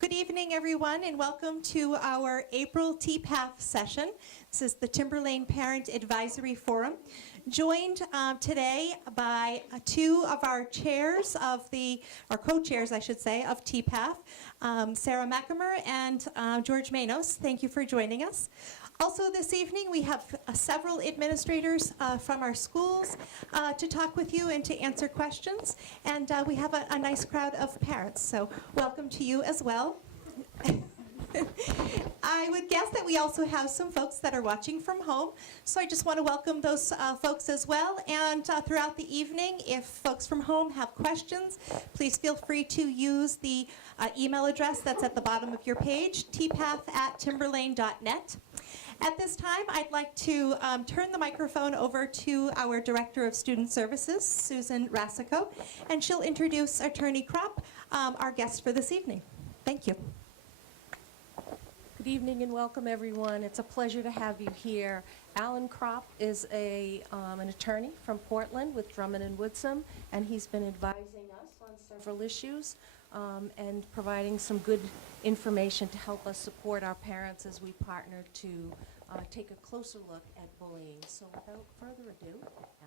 Good evening, everyone, and welcome to our April TPAF session. This is the Timberlane Parent Advisory Forum, joined today by two of our chairs our co-chairs, I should say, of TPAF, Sarah McAmer and George Manos. Thank you for joining us. Also this evening, we have several administrators from our schools to talk with you and to answer questions. And we have a nice crowd of parents, so welcome to you as well. I would guess that we also have some folks that are watching from home, so I just want to welcome those folks as well. And throughout the evening, if folks from home have questions, please feel free to use the email address that's at the bottom of your page, tpaf@timberlane.net. At this time, I'd like to turn the microphone over to our Director of Student Services, Susan Rasico, and she'll introduce Attorney Kropp, our guest for this evening. Thank you. Good evening and welcome, everyone. It's a pleasure to have you here. Alan Kropp is an attorney from Portland with Drummond & Woodson, and he's been advising us on several issues and providing some good information to help us support our parents as we partner to take a closer look at bullying. So without further ado,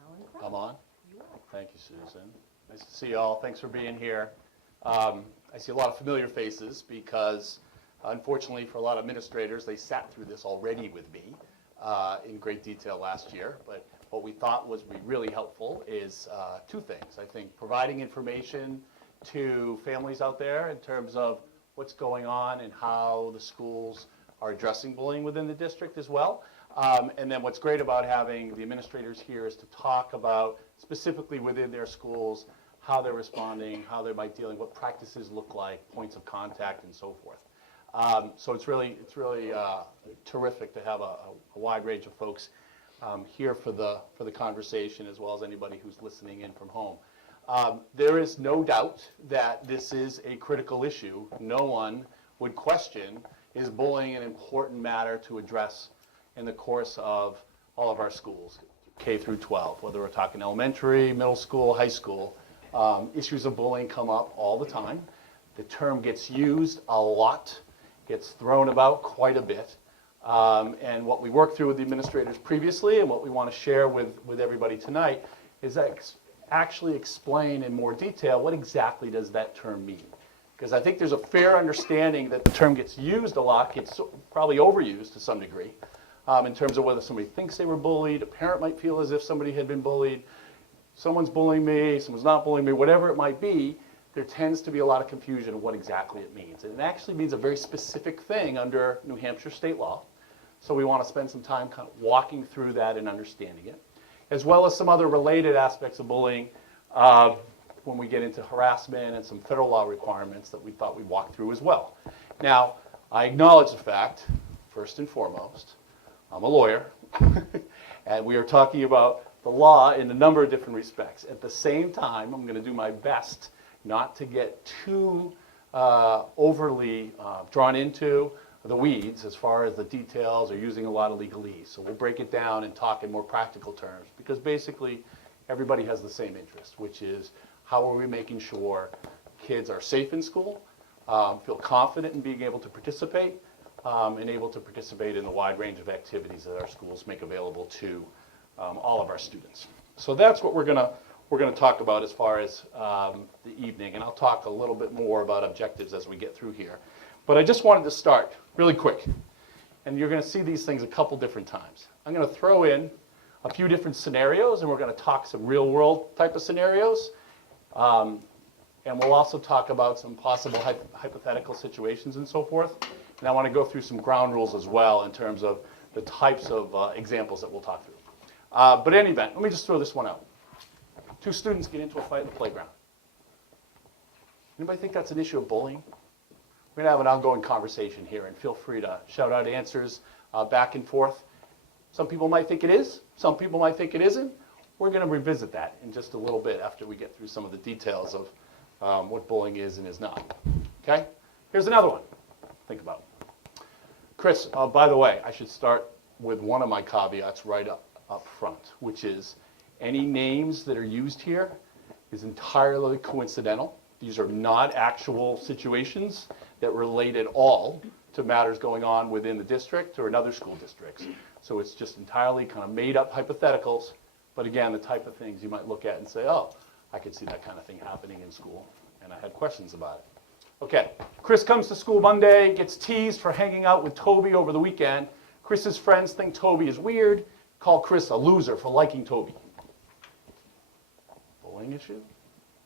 Alan Kropp. I'm on? You are. Thank you, Susan. Nice to see you all. Thanks for being here. I see a lot of familiar faces because, unfortunately, for a lot of administrators, they sat through this already with me in great detail last year. But what we thought would be really helpful is two things. I think providing information to families out there in terms of what's going on and how the schools are addressing bullying within the district as well. And then what's great about having the administrators here is to talk about specifically within their schools how they're responding, how they might dealing, what practices look like, points of contact, and so forth. So it's really terrific to have a wide range of folks here for the conversation, as well as anybody who's listening in from home. There is no doubt that this is a critical issue. No one would question, is bullying an important matter to address in the course of all of our schools, K through 12, whether we're talking elementary, middle school, high school. Issues of bullying come up all the time. The term gets used a lot, gets thrown about quite a bit. And what we worked through with the administrators previously and what we want to share with everybody tonight is actually explain in more detail what exactly does that term mean. Because I think there's a fair understanding that the term gets used a lot, gets probably overused to some degree, in terms of whether somebody thinks they were bullied, a parent might feel as if somebody had been bullied, someone's bullying me, someone's not bullying me, whatever it might be. There tends to be a lot of confusion of what exactly it means. And it actually means a very specific thing under New Hampshire state law. So we want to spend some time kind of walking through that and understanding it, as well as some other related aspects of bullying when we get into harassment and some federal law requirements that we thought we'd walk through as well. Now, I acknowledge the fact, first and foremost, I'm a lawyer, and we are talking about the law in a number of different respects. At the same time, I'm going to do my best not to get too overly drawn into the weeds as far as the details or using a lot of legalese. So we'll break it down and talk in more practical terms, because basically everybody has the same interest, which is how are we making sure kids are safe in school, feel confident in being able to participate, and able to participate in the wide range of activities that our schools make available to all of our students. So that's what we're going to talk about as far as the evening, and I'll talk a little bit more about objectives as we get through here. But I just wanted to start really quick, and you're going to see these things a couple different times. I'm going to throw in a few different scenarios, and we're going to talk some real-world type of scenarios, and we'll also talk about some possible hypothetical situations and so forth. And I want to go through some ground rules as well in terms of the types of examples that we'll talk through. But in any event, let me just throw this one out. Two students get into a fight in the playground. Anybody think that's an issue of bullying? We're going to have an ongoing conversation here, and feel free to shout out answers back and forth. Some people might think it is. Some people might think it isn't. We're going to revisit that in just a little bit after we get through some of the details of what bullying is and is not. Okay? Here's another one. Think about. Chris, by the way, I should start with one of my caveats right up front, which is any names that are used here is entirely coincidental. These are not actual situations that relate at all to matters going on within the district or in other school districts. So it's just entirely kind of made up hypotheticals, but again, the type of things you might look at and say, oh, I could see that kind of thing happening in school, and I had questions about it. Okay, Chris comes to school Monday, gets teased for hanging out with Toby over the weekend. Chris's friends think Toby is weird, call Chris a loser for liking Toby. Bullying issue?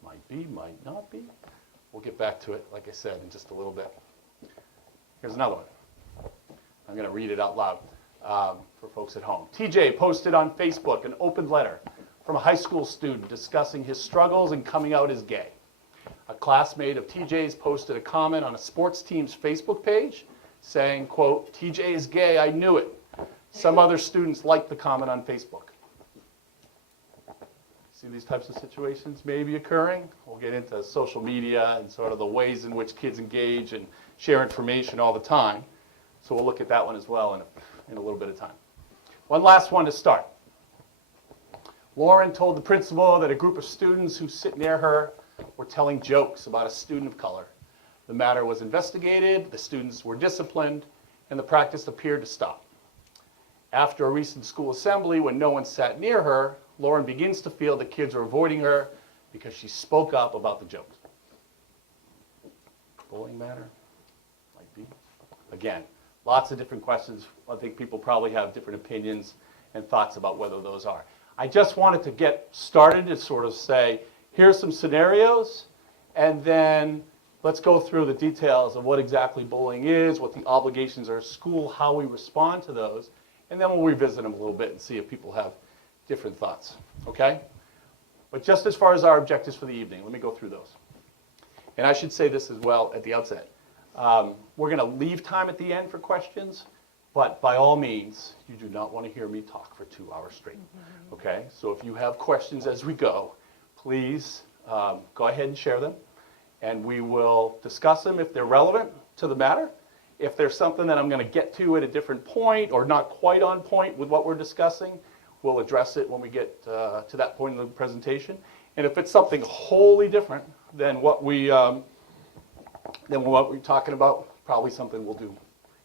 Might be, might not be. We'll get back to it, like I said, in just a little bit. Here's another one. I'm going to read it out loud for folks at home. TJ posted on Facebook an open letter from a high school student discussing his struggles in coming out as gay. A classmate of TJ's posted a comment on a sports team's Facebook page saying, quote, TJ is gay, I knew it. Some other students liked the comment on Facebook. See these types of situations maybe occurring? We'll get into social media and sort of the ways in which kids engage and share information all the time. So we'll look at that one as well in a little bit of time. One last one to start. Lauren told the principal that a group of students who sit near her were telling jokes about a student of color. The matter was investigated, the students were disciplined, and the practice appeared to stop. After a recent school assembly, when no one sat near her, Lauren begins to feel the kids are avoiding her because she spoke up about the jokes. Bullying matter? Might be. Again, lots of different questions. I think people probably have different opinions and thoughts about whether those are. I just wanted to get started to sort of say, here's some scenarios, and then let's go through the details of what exactly bullying is, what the obligations are at school, how we respond to those, and then we'll revisit them a little bit and see if people have different thoughts, okay? But just as far as our objectives for the evening, let me go through those. And I should say this as well at the outset. We're going to leave time at the end for questions, but by all means, you do not want to hear me talk for 2 hours straight, okay? So if you have questions as we go, please go ahead and share them, and we will discuss them if they're relevant to the matter. If there's something that I'm going to get to at a different point or not quite on point with what we're discussing, we'll address it when we get to that point in the presentation. And if it's something wholly different than what we're talking about, probably something we'll do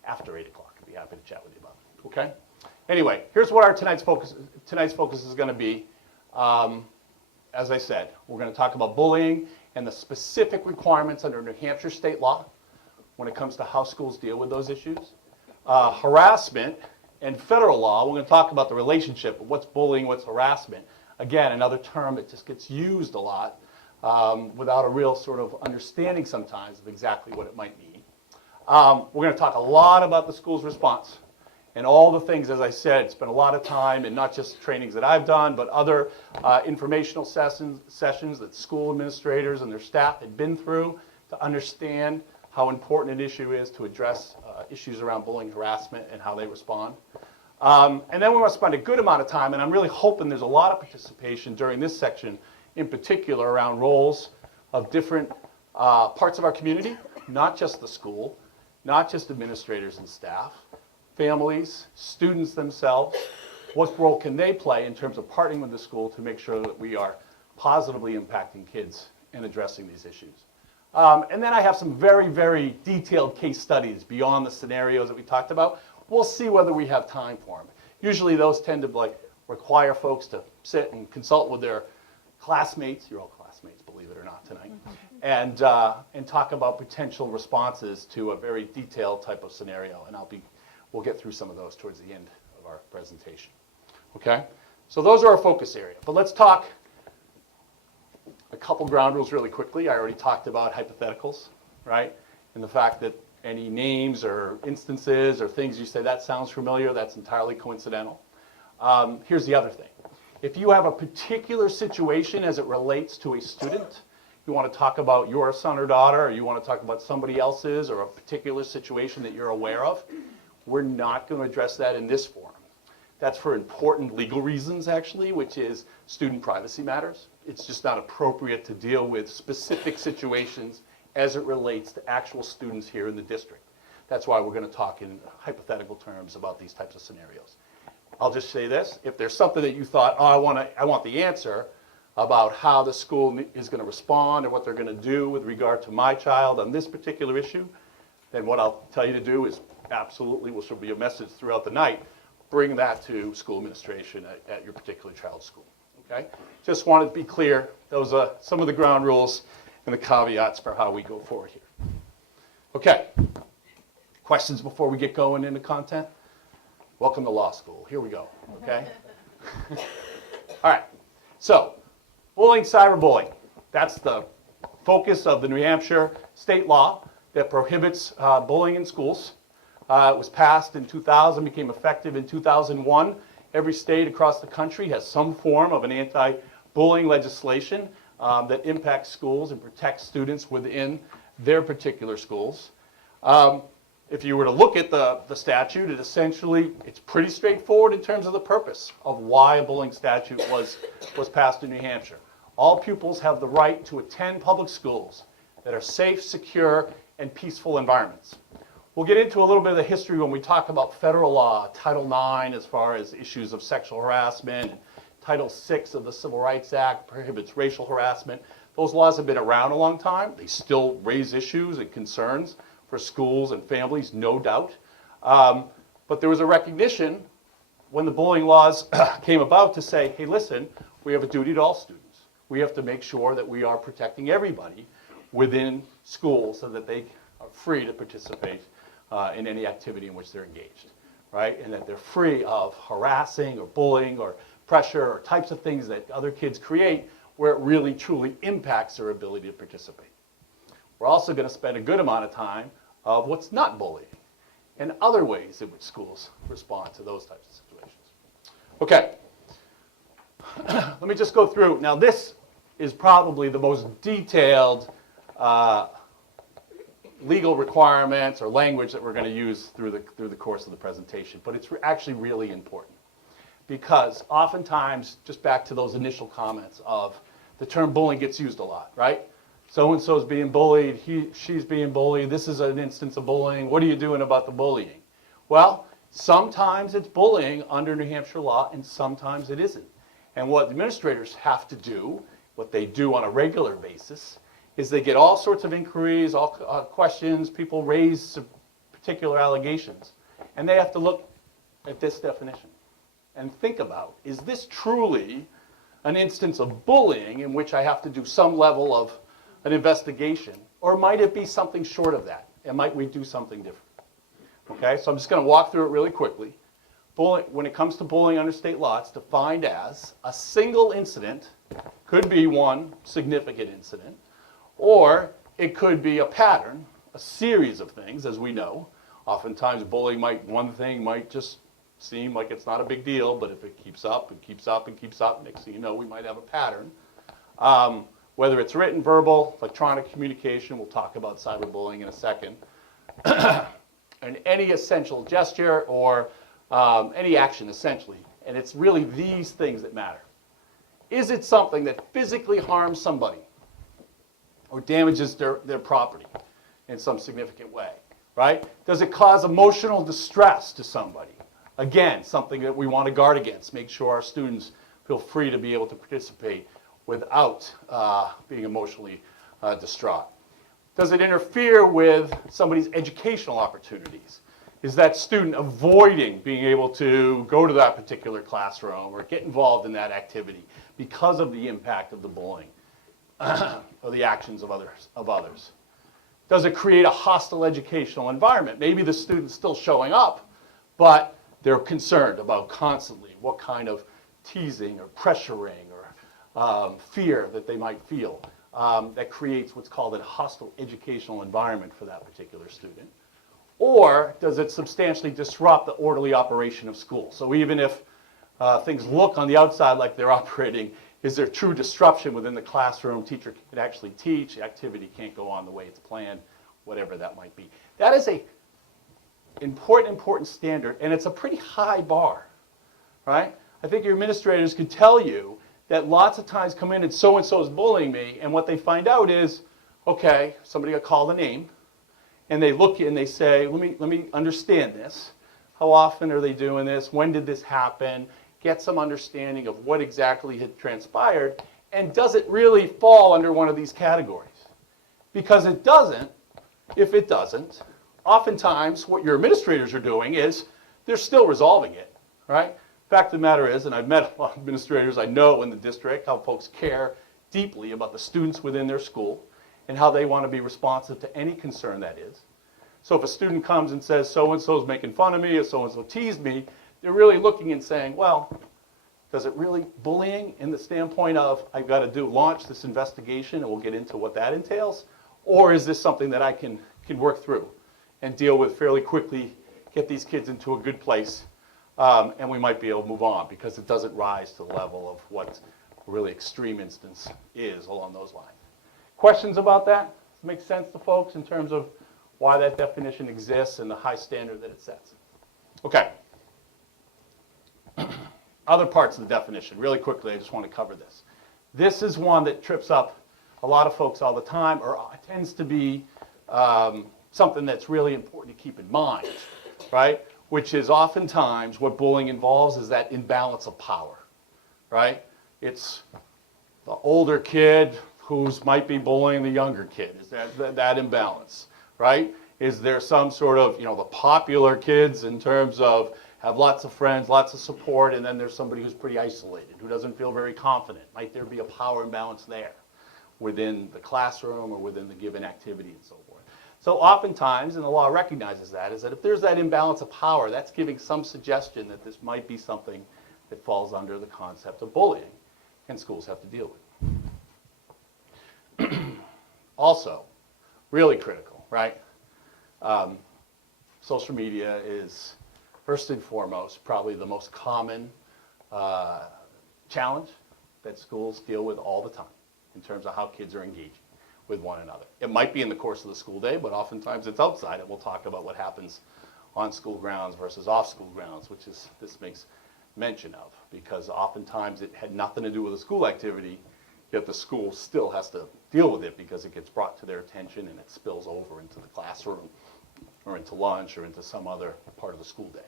after 8 o'clock. I'd be happy to chat with you about it, okay? Anyway, here's what our tonight's focus is going to be. As I said, we're going to talk about bullying and the specific requirements under New Hampshire state law when it comes to how schools deal with those issues. Harassment and federal law, we're going to talk about the relationship of what's bullying, what's harassment. Again, another term that just gets used a lot without a real sort of understanding sometimes of exactly what it might mean. We're going to talk a lot about the school's response and all the things, as I said, spent a lot of time in not just trainings that I've done, but other informational sessions that school administrators and their staff had been through to understand how important an issue is to address issues around bullying, harassment, and how they respond. And then we want to spend a good amount of time, and I'm really hoping there's a lot of participation during this section, in particular around roles of different parts of our community, not just the school, not just administrators and staff, families, students themselves. What role can they play in terms of partnering with the school to make sure that we are positively impacting kids and addressing these issues? And then I have some very, very detailed case studies beyond the scenarios that we talked about. We'll see whether we have time for them. Usually those tend to require folks to sit and consult with their classmates. You're all classmates, believe it or not, tonight. And talk about potential responses to a very detailed type of scenario. And we'll get through some of those towards the end of our presentation. Okay? So those are our focus area. But let's talk a couple ground rules really quickly. I already talked about hypotheticals, right? And the fact that any names or instances or things you say, that sounds familiar, that's entirely coincidental. Here's the other thing. If you have a particular situation as it relates to a student, you want to talk about your son or daughter, or you want to talk about somebody else's or a particular situation that you're aware of, we're not going to address that in this forum. That's for important legal reasons, actually, which is student privacy matters. It's just not appropriate to deal with specific situations as it relates to actual students here in the district. That's why we're going to talk in hypothetical terms about these types of scenarios. I'll just say this. If there's something that you thought, oh, I want the answer, about how the school is going to respond and what they're going to do with regard to my child on this particular issue, then what I'll tell you to do is absolutely, which will be a message throughout the night, bring that to school administration at your particular child's school. Okay? Just wanted to be clear. Those are some of the ground rules and the caveats for how we go forward here. Okay. Questions before we get going into content? Welcome to law school. Here we go. Okay? All right. So, bullying, cyberbullying. That's the focus of the New Hampshire state law that prohibits bullying in schools. It was passed in 2000, became effective in 2001. Every state across the country has some form of an anti-bullying legislation that impacts schools and protects students within their particular schools. If you were to look at the statute, it's pretty straightforward in terms of the purpose of why a bullying statute was passed in New Hampshire. All pupils have the right to attend public schools that are safe, secure, and peaceful environments. We'll get into a little bit of the history when we talk about federal law, Title IX as far as issues of sexual harassment, and Title VI of the Civil Rights Act prohibits racial harassment. Those laws have been around a long time. They still raise issues and concerns for schools and families, no doubt. But there was a recognition when the bullying laws came about to say, hey, listen, we have a duty to all students. We have to make sure that we are protecting everybody within schools so that they are free to participate in any activity in which they're engaged, right? And that they're free of harassing or bullying or pressure or types of things that other kids create where it really truly impacts their ability to participate. We're also going to spend a good amount of time of what's not bullying and other ways in which schools respond to those types of situations. Okay, let me just go through. Now this is probably the most detailed legal requirements or language that we're going to use through the course of the presentation, but it's actually really important because oftentimes, just back to those initial comments of the term bullying gets used a lot, right? So-and-so's being bullied, she's being bullied, this is an instance of bullying, what are you doing about the bullying? Well, sometimes it's bullying under New Hampshire law and sometimes it isn't. And what administrators have to do, what they do on a regular basis, is they get all sorts of inquiries, all questions, people raise particular allegations, and they have to look at this definition and think about, is this truly an instance of bullying in which I have to do some level of an investigation, or might it be something short of that, and might we do something different? Okay, so I'm just going to walk through it really quickly. Bullying, when it comes to bullying under state law, it's defined as a single incident, could be one significant incident, or it could be a pattern, a series of things, as we know. Oftentimes bullying one thing might just seem like it's not a big deal, but if it keeps up and keeps up and keeps up, next thing you know, we might have a pattern. Whether it's written, verbal, electronic communication, we'll talk about cyberbullying in a second, and any essential gesture or any action, essentially. And it's really these things that matter. Is it something that physically harms somebody or damages their property in some significant way, right? Does it cause emotional distress to somebody? Again, something that we want to guard against, make sure our students feel free to be able to participate without being emotionally distraught. Does it interfere with somebody's educational opportunities? Is that student avoiding being able to go to that particular classroom or get involved in that activity because of the impact of the bullying or the actions of others? Does it create a hostile educational environment? Maybe the student's still showing up, but they're concerned about constantly what kind of teasing or pressuring or fear that they might feel that creates what's called a hostile educational environment for that particular student. Or does it substantially disrupt the orderly operation of school? So even if things look on the outside like they're operating, is there true disruption within the classroom? Teacher can actually teach, the activity can't go on the way it's planned, whatever that might be. That is a important standard, and it's a pretty high bar, right? I think your administrators can tell you that lots of times come in and so-and-so is bullying me, and what they find out is, okay, somebody got called a name, and they look and they say, let me understand this. How often are they doing this? When did this happen? Get some understanding of what exactly had transpired, And does it really fall under one of these categories? Because it doesn't. If it doesn't, oftentimes what your administrators are doing is they're still resolving it, right? Fact of the matter is, and I've met a lot of administrators I know in the district, how folks care deeply about the students within their school and how they want to be responsive to any concern that is. So if a student comes and says, so-and-so's making fun of me or so-and-so teased me, they're really looking and saying, well, does it really bullying in the standpoint of I've got to launch this investigation and we'll get into what that entails? Or is this something that I can work through and deal with fairly quickly, get these kids into a good place, and we might be able to move on because it doesn't rise to the level of what a really extreme instance is along those lines. Questions about that? Does it make sense to folks in terms of why that definition exists and the high standard that it sets? Okay. Other parts of the definition, really quickly, I just want to cover this. This is one that trips up a lot of folks all the time, or tends to be something that's really important to keep in mind, right? Which is oftentimes what bullying involves is that imbalance of power, right? It's the older kid who might be bullying the younger kid. Is that imbalance, right? Is there some sort of, the popular kids in terms of have lots of friends, lots of support, and then there's somebody who's pretty isolated, who doesn't feel very confident. Might there be a power imbalance there within the classroom or within the given activity and so forth? So oftentimes, and the law recognizes that, is that if there's that imbalance of power, that's giving some suggestion that this might be something that falls under the concept of bullying, and schools have to deal with. Also, really critical, right? Social media is, first and foremost, probably the most common challenge that schools deal with all the time in terms of how kids are engaging with one another. It might be in the course of the school day, but oftentimes it's outside, and we'll talk about what happens on school grounds versus off school grounds, which is this makes mention of, because oftentimes it had nothing to do with a school activity, yet the school still has to deal with it because it gets brought to their attention and it spills over into the classroom or into lunch or into some other part of the school day.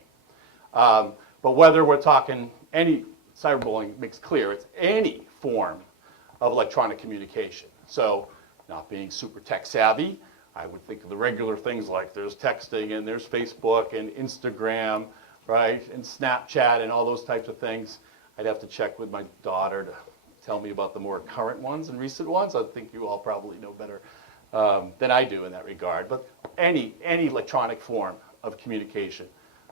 But whether we're talking any, cyberbullying makes clear, it's any form of electronic communication. So not being super tech savvy, I would think of the regular things like there's texting and there's Facebook and Instagram, right, and Snapchat and all those types of things. I'd have to check with my daughter to tell me about the more current ones and recent ones. I think you all probably know better than I do in that regard. But any electronic form of communication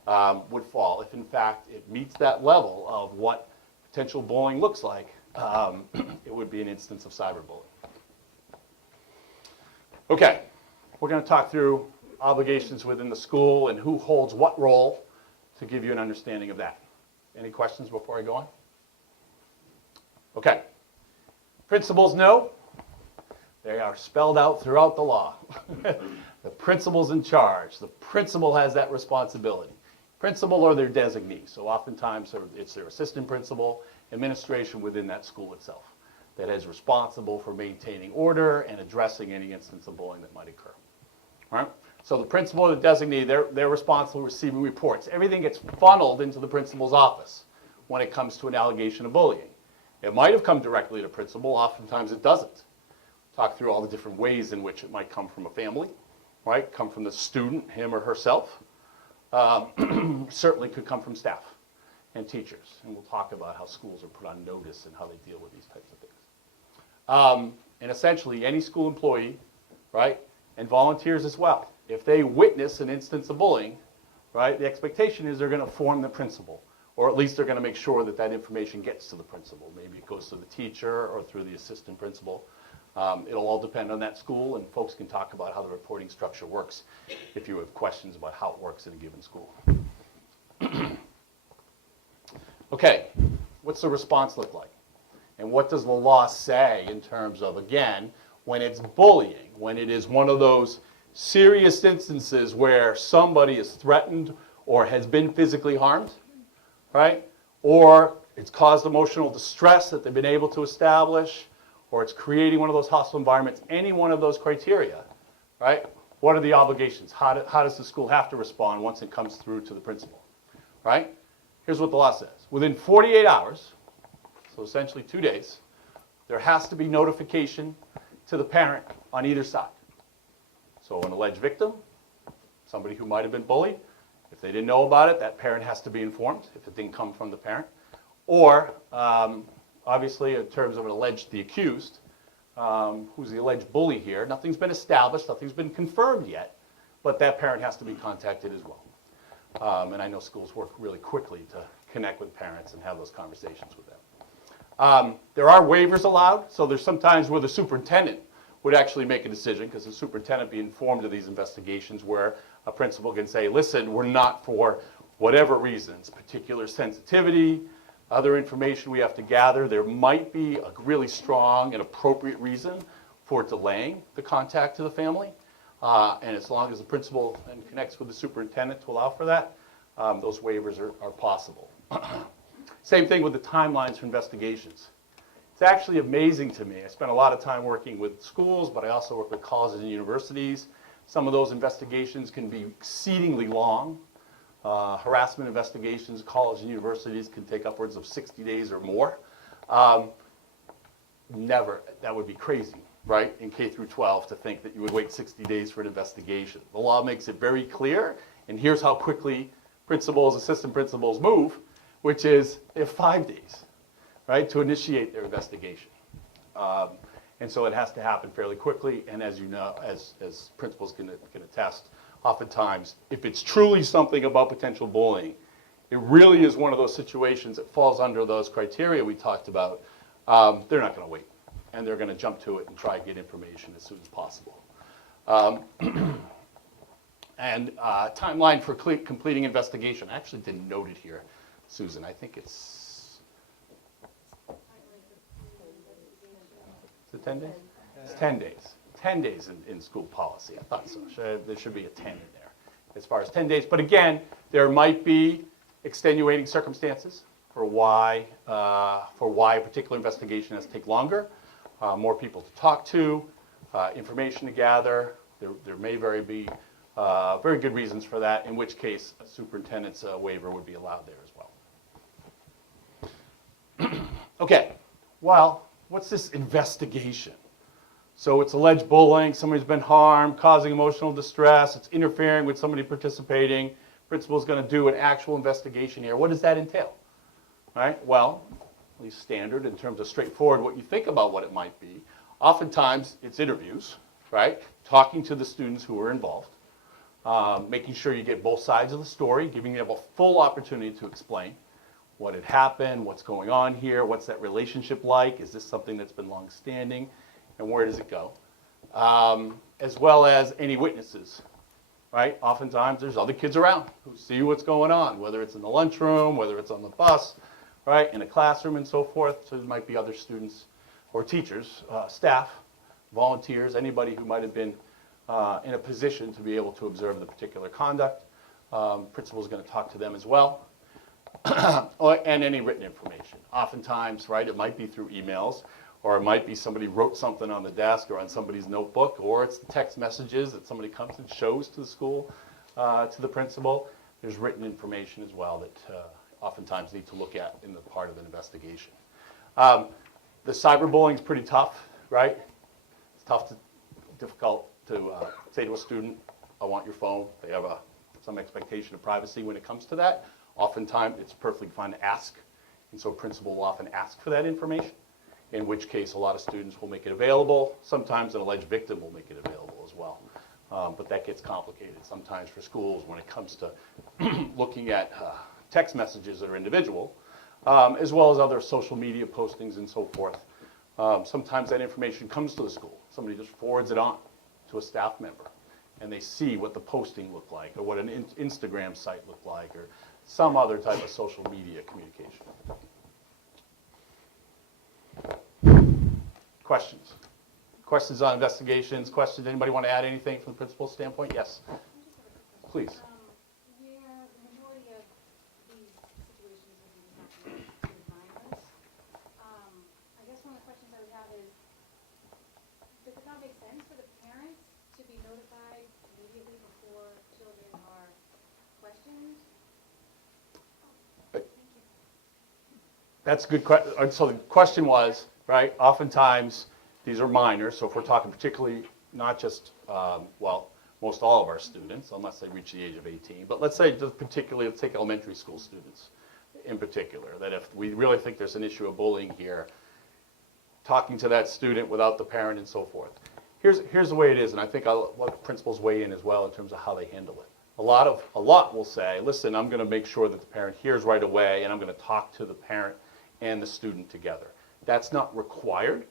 would fall if, in fact, it meets that level of what potential bullying looks like. It would be an instance of cyberbullying. Okay, we're going to talk through obligations within the school and who holds what role to give you an understanding of that. Any questions before I go on? Okay. Principals know. They are spelled out throughout the law. The principal's in charge. The principal has that responsibility. Principal or their designee. So oftentimes it's their assistant principal, administration within that school itself that is responsible for maintaining order and addressing any instance of bullying that might occur. All right? So the principal or the designee, they're responsible for receiving reports. Everything gets funneled into the principal's office when it comes to an allegation of bullying. It might have come directly to principal. Oftentimes it doesn't. Talk through all the different ways in which it might come from a family, right? Come from the student, him or herself. Certainly could come from staff and teachers. And we'll talk about how schools are put on notice and how they deal with these types of things. And essentially any school employee, right, and volunteers as well, if they witness an instance of bullying, right, the expectation is they're going to inform the principal, or at least they're going to make sure that that information gets to the principal. Maybe it goes to the teacher or through the assistant principal. It'll all depend on that school, and folks can talk about how the reporting structure works if you have questions about how it works in a given school. Okay, what's the response look like? And what does the law say in terms of, again, when it's bullying, when it is one of those serious instances where somebody is threatened or has been physically harmed, right? Or it's caused emotional distress that they've been able to establish, or it's creating one of those hostile environments, any one of those criteria, right? What are the obligations? How does the school have to respond once it comes through to the principal, right? Here's what the law says. Within 48 hours, so essentially 2 days, there has to be notification to the parent on either side. So an alleged victim, somebody who might have been bullied, if they didn't know about it, that parent has to be informed if it didn't come from the parent. Or, obviously, in terms of the accused, who's the alleged bully here, nothing's been established, nothing's been confirmed yet, but that parent has to be contacted as well. And I know schools work really quickly to connect with parents and have those conversations with them. There are waivers allowed, so there's sometimes where the superintendent would actually make a decision, because the superintendent be informed of these investigations, where a principal can say, listen, we're not, for whatever reasons, particular sensitivity, other information we have to gather, there might be a really strong and appropriate reason for delaying the contact to the family. And as long as the principal then connects with the superintendent to allow for that, those waivers are possible. Same thing with the timelines for investigations. It's actually amazing to me. I spent a lot of time working with schools, but I also work with colleges and universities. Some of those investigations can be exceedingly long. Harassment investigations, colleges and universities can take upwards of 60 days or more. That would be crazy, right, in K through 12 to think that you would wait 60 days for an investigation. The law makes it very clear, and here's how quickly principals, assistant principals move, which is they have 5 days, right, to initiate their investigation. And so it has to happen fairly quickly, and as you know, as principals can attest, oftentimes, if it's truly something about potential bullying, it really is one of those situations that falls under those criteria we talked about. They're not going to wait, and they're going to jump to it and try to get information as soon as possible. And timeline for completing investigation. I actually didn't note it here, Susan. I think it's... Is it 10 days? It's 10 days. 10 days in school policy. I thought so. There should be a 10 in there as far as 10 days. But again, there might be extenuating circumstances for why a particular investigation has to take longer, more people to talk to, information to gather. There may very good reasons for that, in which case a superintendent's waiver would be allowed there as well. Okay, well, what's this investigation? So it's alleged bullying, somebody's been harmed, causing emotional distress, it's interfering with somebody participating. Principal's going to do an actual investigation here. What does that entail? Right? Well, at least standard in terms of straightforward what you think about what it might be. Oftentimes it's interviews, right? Talking to the students who are involved, making sure you get both sides of the story, giving them a full opportunity to explain what had happened, what's going on here, what's that relationship like, is this something that's been long-standing, and where does it go? As well as any witnesses, right? Oftentimes there's other kids around who see what's going on, whether it's in the lunchroom, whether it's on the bus, right, in a classroom and so forth. So there might be other students or teachers, staff, volunteers, anybody who might have been in a position to be able to observe the particular conduct. Principal's going to talk to them as well. And any written information. Oftentimes, right, it might be through emails, or it might be somebody wrote something on the desk or on somebody's notebook, or it's the text messages that somebody comes and shows to the school, to the principal. There's written information as well that oftentimes need to look at in the part of an investigation. The cyberbullying is pretty tough, right? It's difficult to say to a student, I want your phone. They have some expectation of privacy when it comes to that. Oftentimes, it's perfectly fine to ask, and so a principal will often ask for that information, in which case a lot of students will make it available. Sometimes an alleged victim will make it available as well, but that gets complicated sometimes for schools when it comes to looking at text messages that are individual, as well as other social media postings and so forth. Sometimes that information comes to the school. Somebody just forwards it on to a staff member, and they see what the posting looked like, or what an Instagram site looked like, or some other type of social media communication. Questions? Questions on investigations? Questions? Anybody want to add anything from the principal's standpoint? Yes. Please. Yeah, the majority of these situations have been happening with minors. I guess one of the questions I would have is, does it not make sense for the parents to be notified immediately before children are questioned? That's a good question. So the question was, right? Oftentimes, these are minors, so if we're talking particularly not just, well, most all of our students, unless they reach the age of 18, but let's say just particularly, let's take elementary school students in particular, that if we really think there's an issue of bullying here, talking to that student without the parent and so forth. Here's the way it is, and I think I'll let principals weigh in as well in terms of how they handle it. A lot will say, listen, I'm going to make sure that the parent hears right away, and I'm going to talk to the parent and the student together. That's not required,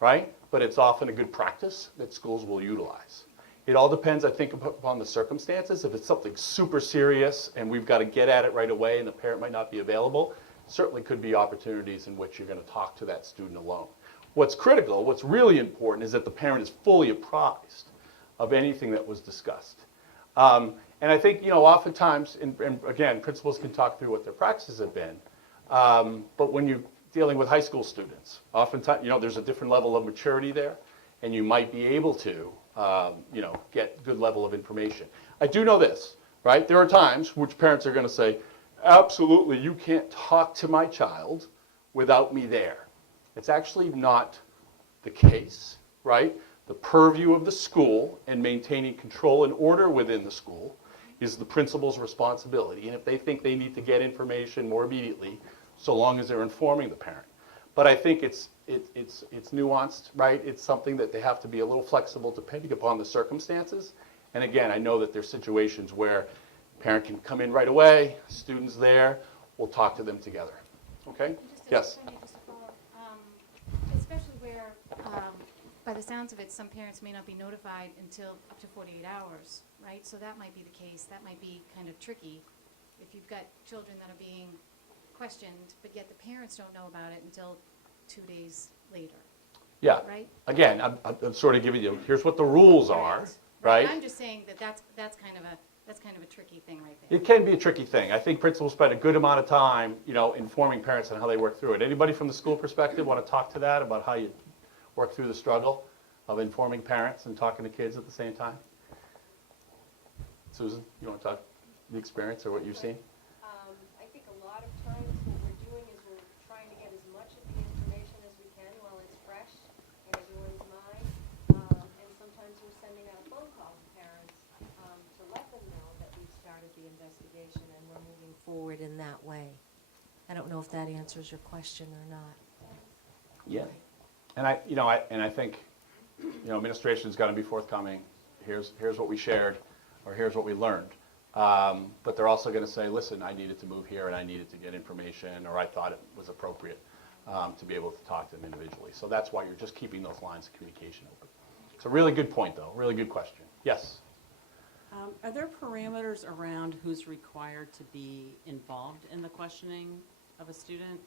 right? But it's often a good practice that schools will utilize. It all depends, I think, upon the circumstances. If it's something super serious and we've got to get at it right away and the parent might not be available, certainly could be opportunities in which you're going to talk to that student alone. What's critical, what's really important, is that the parent is fully apprised of anything that was discussed. And I think, oftentimes, and again, principals can talk through what their practices have been, but when you're dealing with high school students, oftentimes, there's a different level of maturity there, and you might be able to, get good level of information. I do know this, right? There are times which parents are going to say, absolutely, you can't talk to my child without me there. It's actually not the case, right? The purview of the school and maintaining control and order within the school is the principal's responsibility. And if they think they need to get information more immediately, so long as they're informing the parent. But I think it's nuanced, right? It's something that they have to be a little flexible depending upon the circumstances. And again, I know that there's situations where parent can come in right away, students there, we'll talk to them together. Okay? Yes? Just to follow up, especially where, by the sounds of it, some parents may not be notified until up to 48 hours, right? So that might be the case. That might be kind of tricky if you've got children that are being questioned, but yet the parents don't know about it until 2 days later. Yeah. Right? Again, I'm sort of giving you, here's what the rules are, right? I'm just saying that's kind of a tricky thing right there. It can be a tricky thing. I think principals spend a good amount of time, informing parents on how they work through it. Anybody from the school perspective want to talk to that about how you work through the struggle of informing parents and talking to kids at the same time? Susan, you want to talk the experience or what you've seen? I think a lot of times what we're doing is we're trying to get as much of the information as we can while it's fresh in everyone's mind. And sometimes we're sending out a phone call to parents to let them know that we've started the investigation and we're moving forward in that way. I don't know if that answers your question or not. Yeah. And I think, administration's got to be forthcoming. Here's what we shared, or here's what we learned. But they're also going to say, listen, I needed to move here and I needed to get information, or I thought it was appropriate to be able to talk to them individually. So that's why you're just keeping those lines of communication open. It's a really good point, though. Really good question. Yes? Are there parameters around who's required to be involved in the questioning of a student?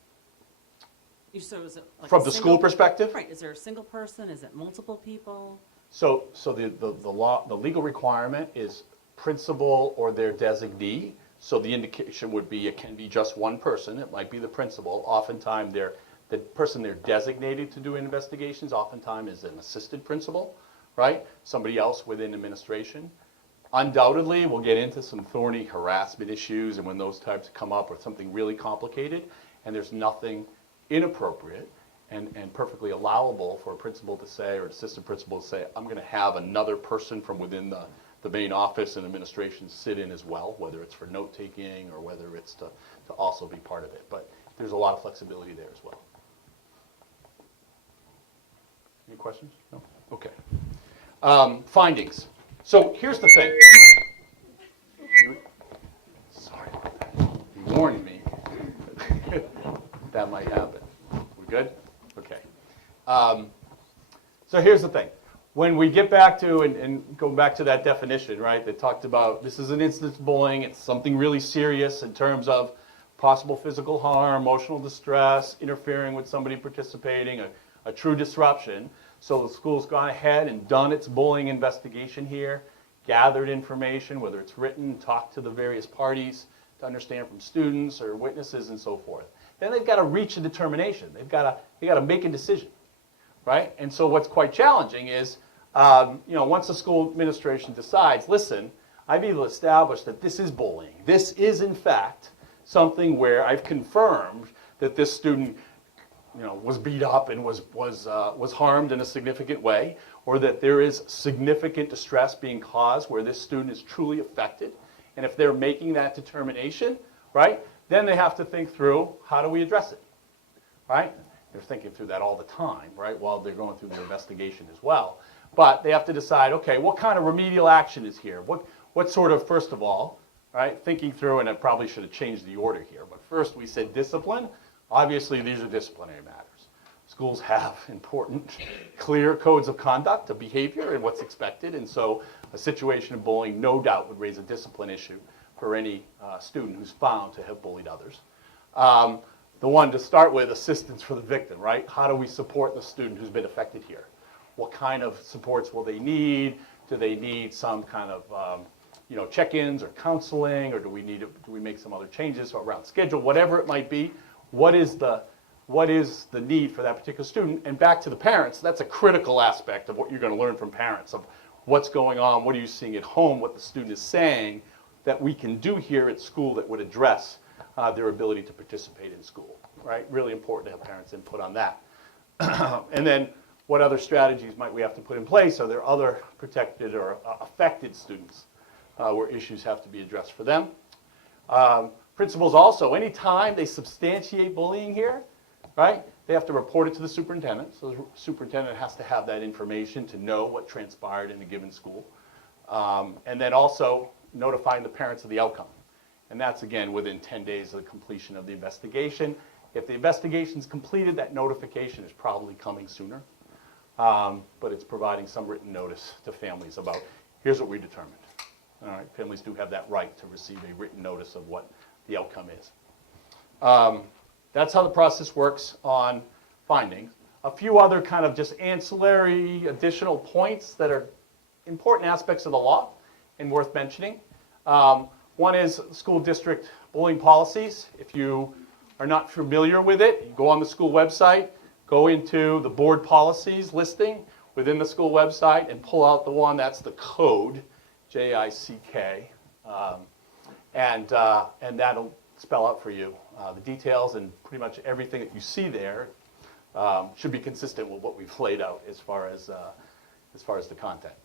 So is it like From the school perspective? Right. Is there a single person? Is it multiple people? So the legal requirement is principal or their designee. So the indication would be it can be just one person. It might be the principal. Oftentimes, the person they're designated to do investigations oftentimes is an assistant principal, right? Somebody else within administration. Undoubtedly, we'll get into some thorny harassment issues, and when those types come up or something really complicated, and there's nothing inappropriate and perfectly allowable for a principal to say, or an assistant principal to say, I'm going to have another person from within the main office and administration sit in as well, whether it's for note-taking or whether it's to also be part of it. But there's a lot of flexibility there as well. Any questions? No? Okay. Findings. So here's the thing. Sorry about that. You warned me. That might happen. We good? Okay. So here's the thing. When we get back to, and go back to that definition, right, that talked about this is an instance of bullying, it's something really serious in terms of possible physical harm, emotional distress, interfering with somebody participating, a true disruption. So the school's gone ahead and done its bullying investigation here, gathered information, whether it's written, talked to the various parties to understand from students or witnesses and so forth. Then they've got to reach a determination. They've got to make a decision, right? And so what's quite challenging is, once the school administration decides, listen, I've able to establish that this is bullying. This is, in fact, something where I've confirmed that this student was beat up and was harmed in a significant way, or that there is significant distress being caused where this student is truly affected. And if they're making that determination, right, then they have to think through, how do we address it, right? They're thinking through that all the time, right, while they're going through their investigation as well. But they have to decide, okay, what kind of remedial action is here? What sort of, first of all, right, thinking through, and I probably should have changed the order here, but first we said discipline. Obviously, these are disciplinary matters. Schools have important, clear codes of conduct, of behavior, and what's expected, and so a situation of bullying no doubt would raise a discipline issue for any student who's found to have bullied others. The one to start with, assistance for the victim, right? How do we support the student who's been affected here? What kind of supports will they need? Do they need some kind of check-ins or counseling, or do we make some other changes around schedule, whatever it might be? What is the need for that particular student? And back to the parents, that's a critical aspect of what you're going to learn from parents, of what's going on, what are you seeing at home, what the student is saying that we can do here at school that would address their ability to participate in school, right? Really important to have parents' input on that. And then what other strategies might we have to put in place? Are there other protected or affected students where issues have to be addressed for them? Principals also, anytime they substantiate bullying here, right, they have to report it to the superintendent. So the superintendent has to have that information to know what transpired in a given school. And then also notifying the parents of the outcome. And that's, again, within 10 days of the completion of the investigation. If the investigation is completed, that notification is probably coming sooner. But it's providing some written notice to families about, here's what we determined. All right, families do have that right to receive a written notice of what the outcome is. That's how the process works on findings. A few other kind of just ancillary additional points that are important aspects of the law and worth mentioning. One is school district bullying policies. If you are not familiar with it, you go on the school website, go into the board policies listing within the school website and pull out the one that's the code, J-I-C-K, and that'll spell out for you the details, and pretty much everything that you see there should be consistent with what we've laid out as far as the content.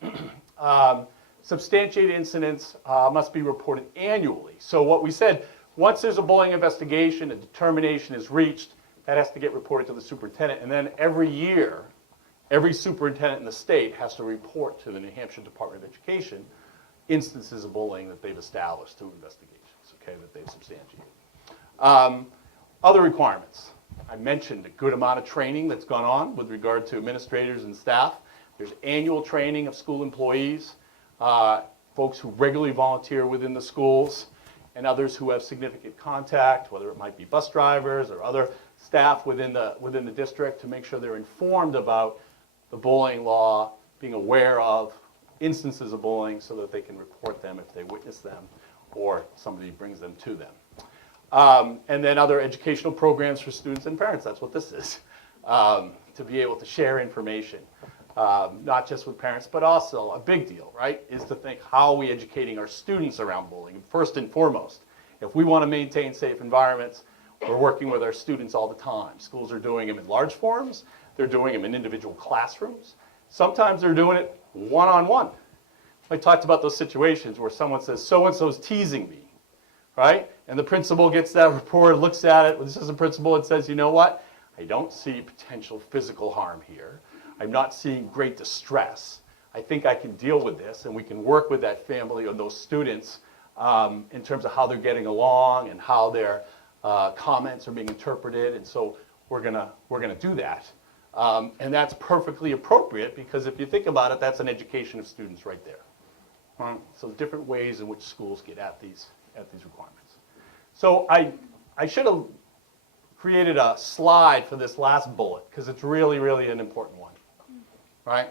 Substantiated incidents must be reported annually. So what we said, once there's a bullying investigation, a determination is reached, that has to get reported to the superintendent, and then every year, every superintendent in the state has to report to the New Hampshire Department of Education instances of bullying that they've established through investigations, okay, that they've substantiated. Other requirements. I mentioned a good amount of training that's gone on with regard to administrators and staff. There's annual training of school employees, folks who regularly volunteer within the schools, and others who have significant contact, whether it might be bus drivers or other staff within the district, to make sure they're informed about the bullying law, being aware of instances of bullying so that they can report them if they witness them or somebody brings them to them. And then other educational programs for students and parents. That's what this is, to be able to share information, not just with parents, but also a big deal, right, is to think, how are we educating our students around bullying? First and foremost, if we want to maintain safe environments, we're working with our students all the time. Schools are doing them in large forums. They're doing them in individual classrooms. Sometimes they're doing it one-on-one. I talked about those situations where someone says, so-and-so's teasing me, right? And the principal gets that report, looks at it, this is a principal, and says, you know what? I don't see potential physical harm here. I'm not seeing great distress. I think I can deal with this, and we can work with that family or those students in terms of how they're getting along and how their comments are being interpreted, and so we're gonna do that. And that's perfectly appropriate, because if you think about it, that's an education of students right there. Right? So different ways in which schools get at these requirements. So I should have created a slide for this last bullet, because it's really, really an important one. Right?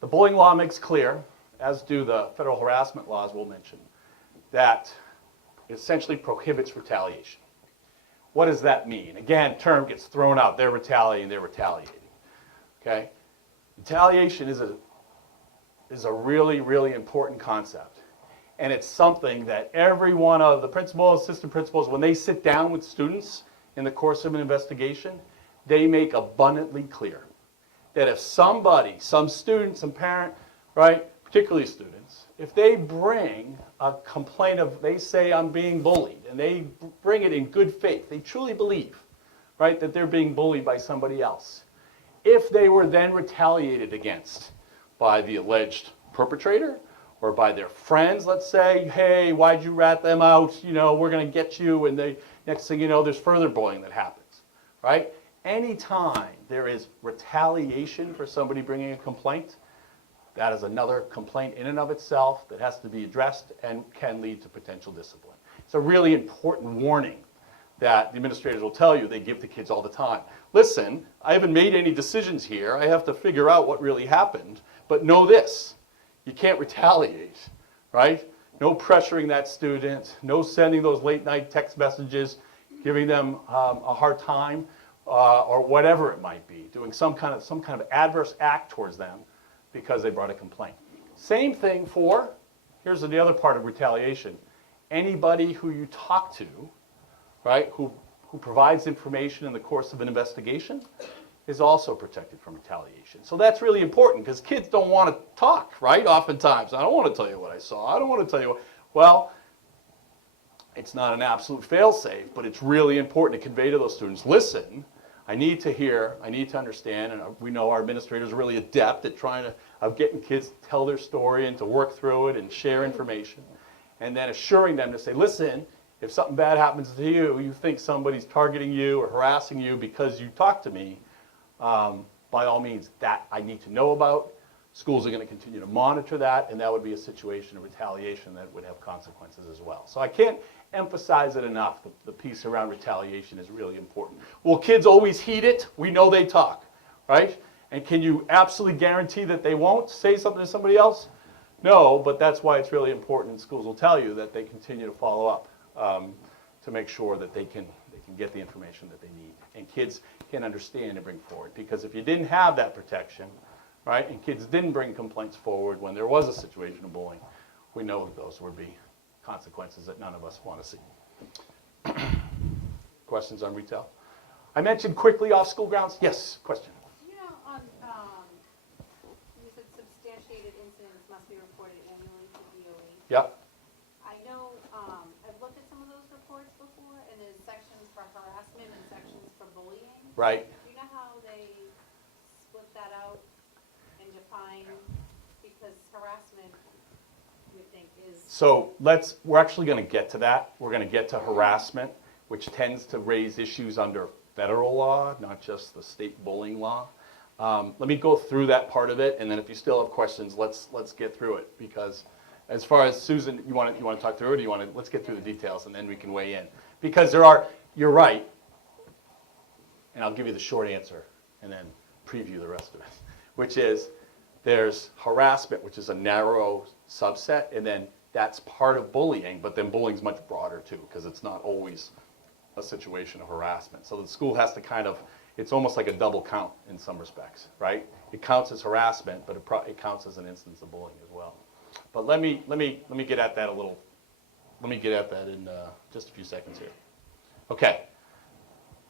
The bullying law makes clear, as do the federal harassment laws we'll mention, that it essentially prohibits retaliation. What does that mean? Again, term gets thrown out. They're retaliating, they're retaliating. Okay? Retaliation is a really, really important concept. And it's something that every one of the principals, assistant principals, when they sit down with students in the course of an investigation, they make abundantly clear that if somebody, some student, some parent, right, particularly students, if they bring a complaint of, they say I'm being bullied, and they bring it in good faith, they truly believe, right, that they're being bullied by somebody else. If they were then retaliated against by the alleged perpetrator or by their friends, let's say, hey, why'd you rat them out? You know, we're going to get you, and next thing you know, there's further bullying that happens, right? Anytime there is retaliation for somebody bringing a complaint, that is another complaint in and of itself that has to be addressed and can lead to potential discipline. It's a really important warning that the administrators will tell you they give to kids all the time. Listen, I haven't made any decisions here. I have to figure out what really happened. But know this, you can't retaliate, right? No pressuring that student, no sending those late night text messages, giving them a hard time, or whatever it might be, doing some kind of adverse act towards them because they brought a complaint. Same thing for, here's the other part of retaliation, anybody who you talk to, right, who provides information in the course of an investigation is also protected from retaliation. So that's really important because kids don't want to talk, right, oftentimes. I don't want to tell you what I saw. I don't want to tell you what, well, it's not an absolute fail-safe, but it's really important to convey to those students, listen, I need to hear, I need to understand, and we know our administrators are really adept at getting kids to tell their story and to work through it and share information, and then assuring them to say, listen, if something bad happens to you, you think somebody's targeting you or harassing you because you talked to me, by all means, that I need to know about. Schools are going to continue to monitor that, and that would be a situation of retaliation that would have consequences as well. So I can't emphasize it enough. The piece around retaliation is really important. Will kids always heed it? We know they talk, right? And can you absolutely guarantee that they won't say something to somebody else? No, but that's why it's really important, and schools will tell you that they continue to follow up to make sure that they can get the information that they need, and kids can understand and bring forward. Because if you didn't have that protection, right, and kids didn't bring complaints forward when there was a situation of bullying, we know that those would be consequences that none of us want to see. Questions on retail? I mentioned quickly off school grounds. Yes, question. You know, you said substantiated incidents must be reported annually to DOE. Yep. I know, I've looked at some of those reports before, and there's sections for harassment and sections for bullying. Right. Do you know how they split that out and define, because harassment, you think, is... So we're actually going to get to that. We're going to get to harassment, which tends to raise issues under federal law, not just the state bullying law. Let me go through that part of it, and then if you still have questions, let's get through it. Because as far as Susan, you want to talk through it, or do you want to? Let's get through the details, and then we can weigh in. Because you're right, and I'll give you the short answer, and then preview the rest of it, which is there's harassment, which is a narrow subset, and then that's part of bullying, but then bullying's much broader too, because it's not always a situation of harassment. So the school has to it's almost like a double count in some respects, right? It counts as harassment, but it counts as an instance of bullying as well. But let me get at that in just a few seconds here. Okay.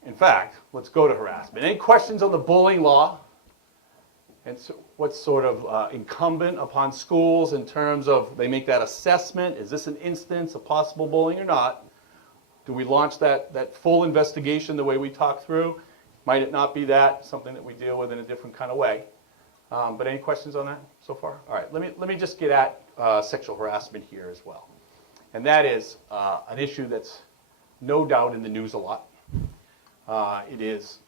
In fact, let's go to harassment. Any questions on the bullying law? And so what's sort of incumbent upon schools in terms of they make that assessment? Is this an instance of possible bullying or not? Do we launch that full investigation the way we talked through? Might it not be that, something that we deal with in a different kind of way? But any questions on that so far? All right, let me just get at sexual harassment here as well. And that is an issue that's no doubt in the news a lot. It is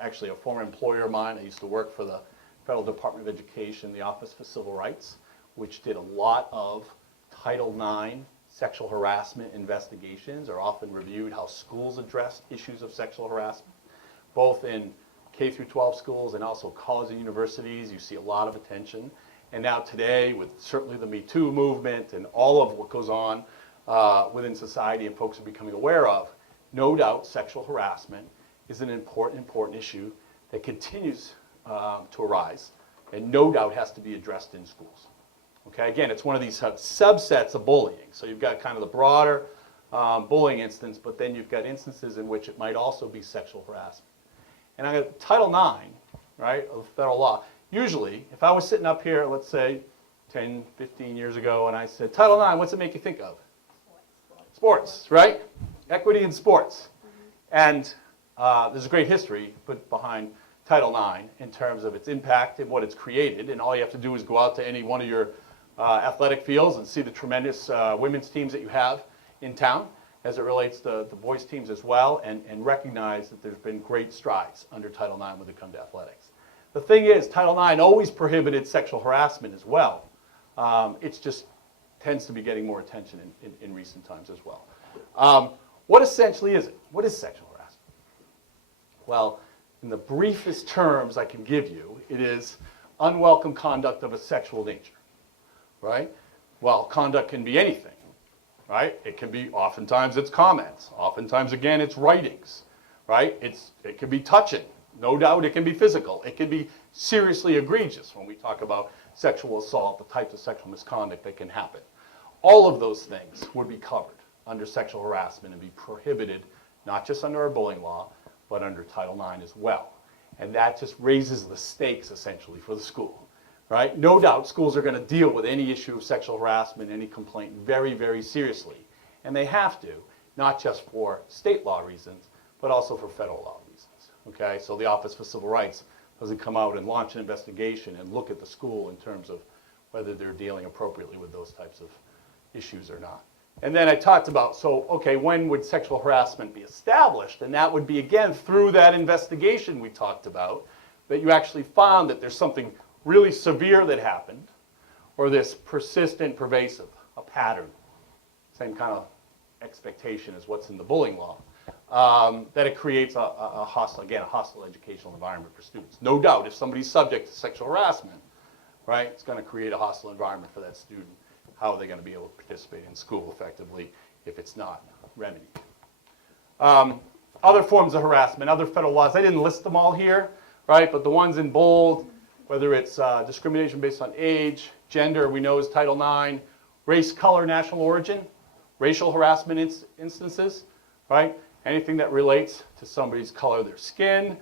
actually a former employer of mine. I used to work for the Federal Department of Education, the Office for Civil Rights, which did a lot of Title IX sexual harassment investigations, or often reviewed how schools addressed issues of sexual harassment, both in K through 12 schools and also colleges and universities. You see a lot of attention. And now today, with certainly the Me Too movement and all of what goes on within society and folks are becoming aware of, no doubt sexual harassment is an important issue that continues to arise and no doubt has to be addressed in schools. Okay, again, it's one of these subsets of bullying. So you've got kind of the broader bullying instance, but then you've got instances in which it might also be sexual harassment. And I got Title IX, right, of federal law. Usually, if I was sitting up here, let's say 10, 15 years ago, and I said, Title IX, what's it make you think of? Sports, right? Equity in sports. And there's a great history put behind Title IX in terms of its impact and what it's created. And all you have to do is go out to any one of your athletic fields and see the tremendous women's teams that you have in town as it relates to the boys' teams as well, and recognize that there's been great strides under Title IX when it comes to athletics. The thing is, Title IX always prohibited sexual harassment as well. It just tends to be getting more attention in recent times as well. What essentially is it? What is sexual harassment? Well, in the briefest terms I can give you, it is unwelcome conduct of a sexual nature, right? Well, conduct can be anything, right? It can be, oftentimes it's comments. Oftentimes, again, it's writings, right? It can be touching. No doubt it can be physical. It can be seriously egregious when we talk about sexual assault, the types of sexual misconduct that can happen. All of those things would be covered under sexual harassment and be prohibited, not just under our bullying law, but under Title IX as well. And that just raises the stakes, essentially, for the school, right? No doubt schools are going to deal with any issue of sexual harassment, any complaint, very, very seriously. And they have to, not just for state law reasons, but also for federal law reasons, okay? So the Office for Civil Rights doesn't come out and launch an investigation and look at the school in terms of whether they're dealing appropriately with those types of issues or not. And then I talked about, so, okay, when would sexual harassment be established? And that would be, again, through that investigation we talked about, that you actually found that there's something really severe that happened, or this persistent, pervasive, a pattern, same kind of expectation as what's in the bullying law, that it creates a hostile, again, a hostile educational environment for students. No doubt, if somebody's subject to sexual harassment, right, it's going to create a hostile environment for that student. How are they going to be able to participate in school effectively if it's not remedied? Other forms of harassment, other federal laws, I didn't list them all here, right? But the ones in bold, whether it's discrimination based on age, gender, we know is Title IX, race, color, national origin, racial harassment instances, right? Anything that relates to somebody's color, their skin,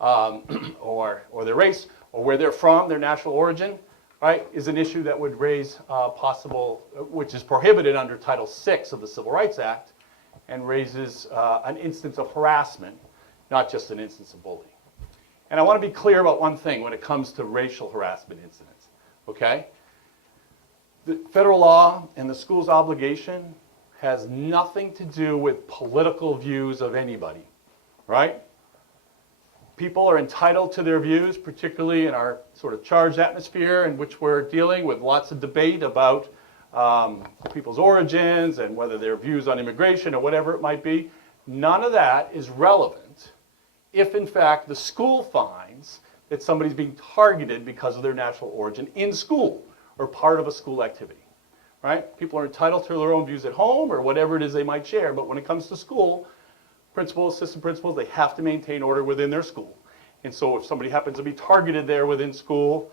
or their race, or where they're from, their national origin, right, is an issue that would raise which is prohibited under Title VI of the Civil Rights Act, and raises an instance of harassment, not just an instance of bullying. And I want to be clear about one thing when it comes to racial harassment incidents, okay? The federal law and the school's obligation has nothing to do with political views of anybody, right? People are entitled to their views, particularly in our sort of charged atmosphere in which we're dealing with lots of debate about people's origins and whether their views on immigration or whatever it might be. None of that is relevant if, in fact, the school finds that somebody's being targeted because of their national origin in school or part of a school activity, right? People are entitled to their own views at home or whatever it is they might share, but when it comes to school, principals, assistant principals, they have to maintain order within their school. And so if somebody happens to be targeted there within school,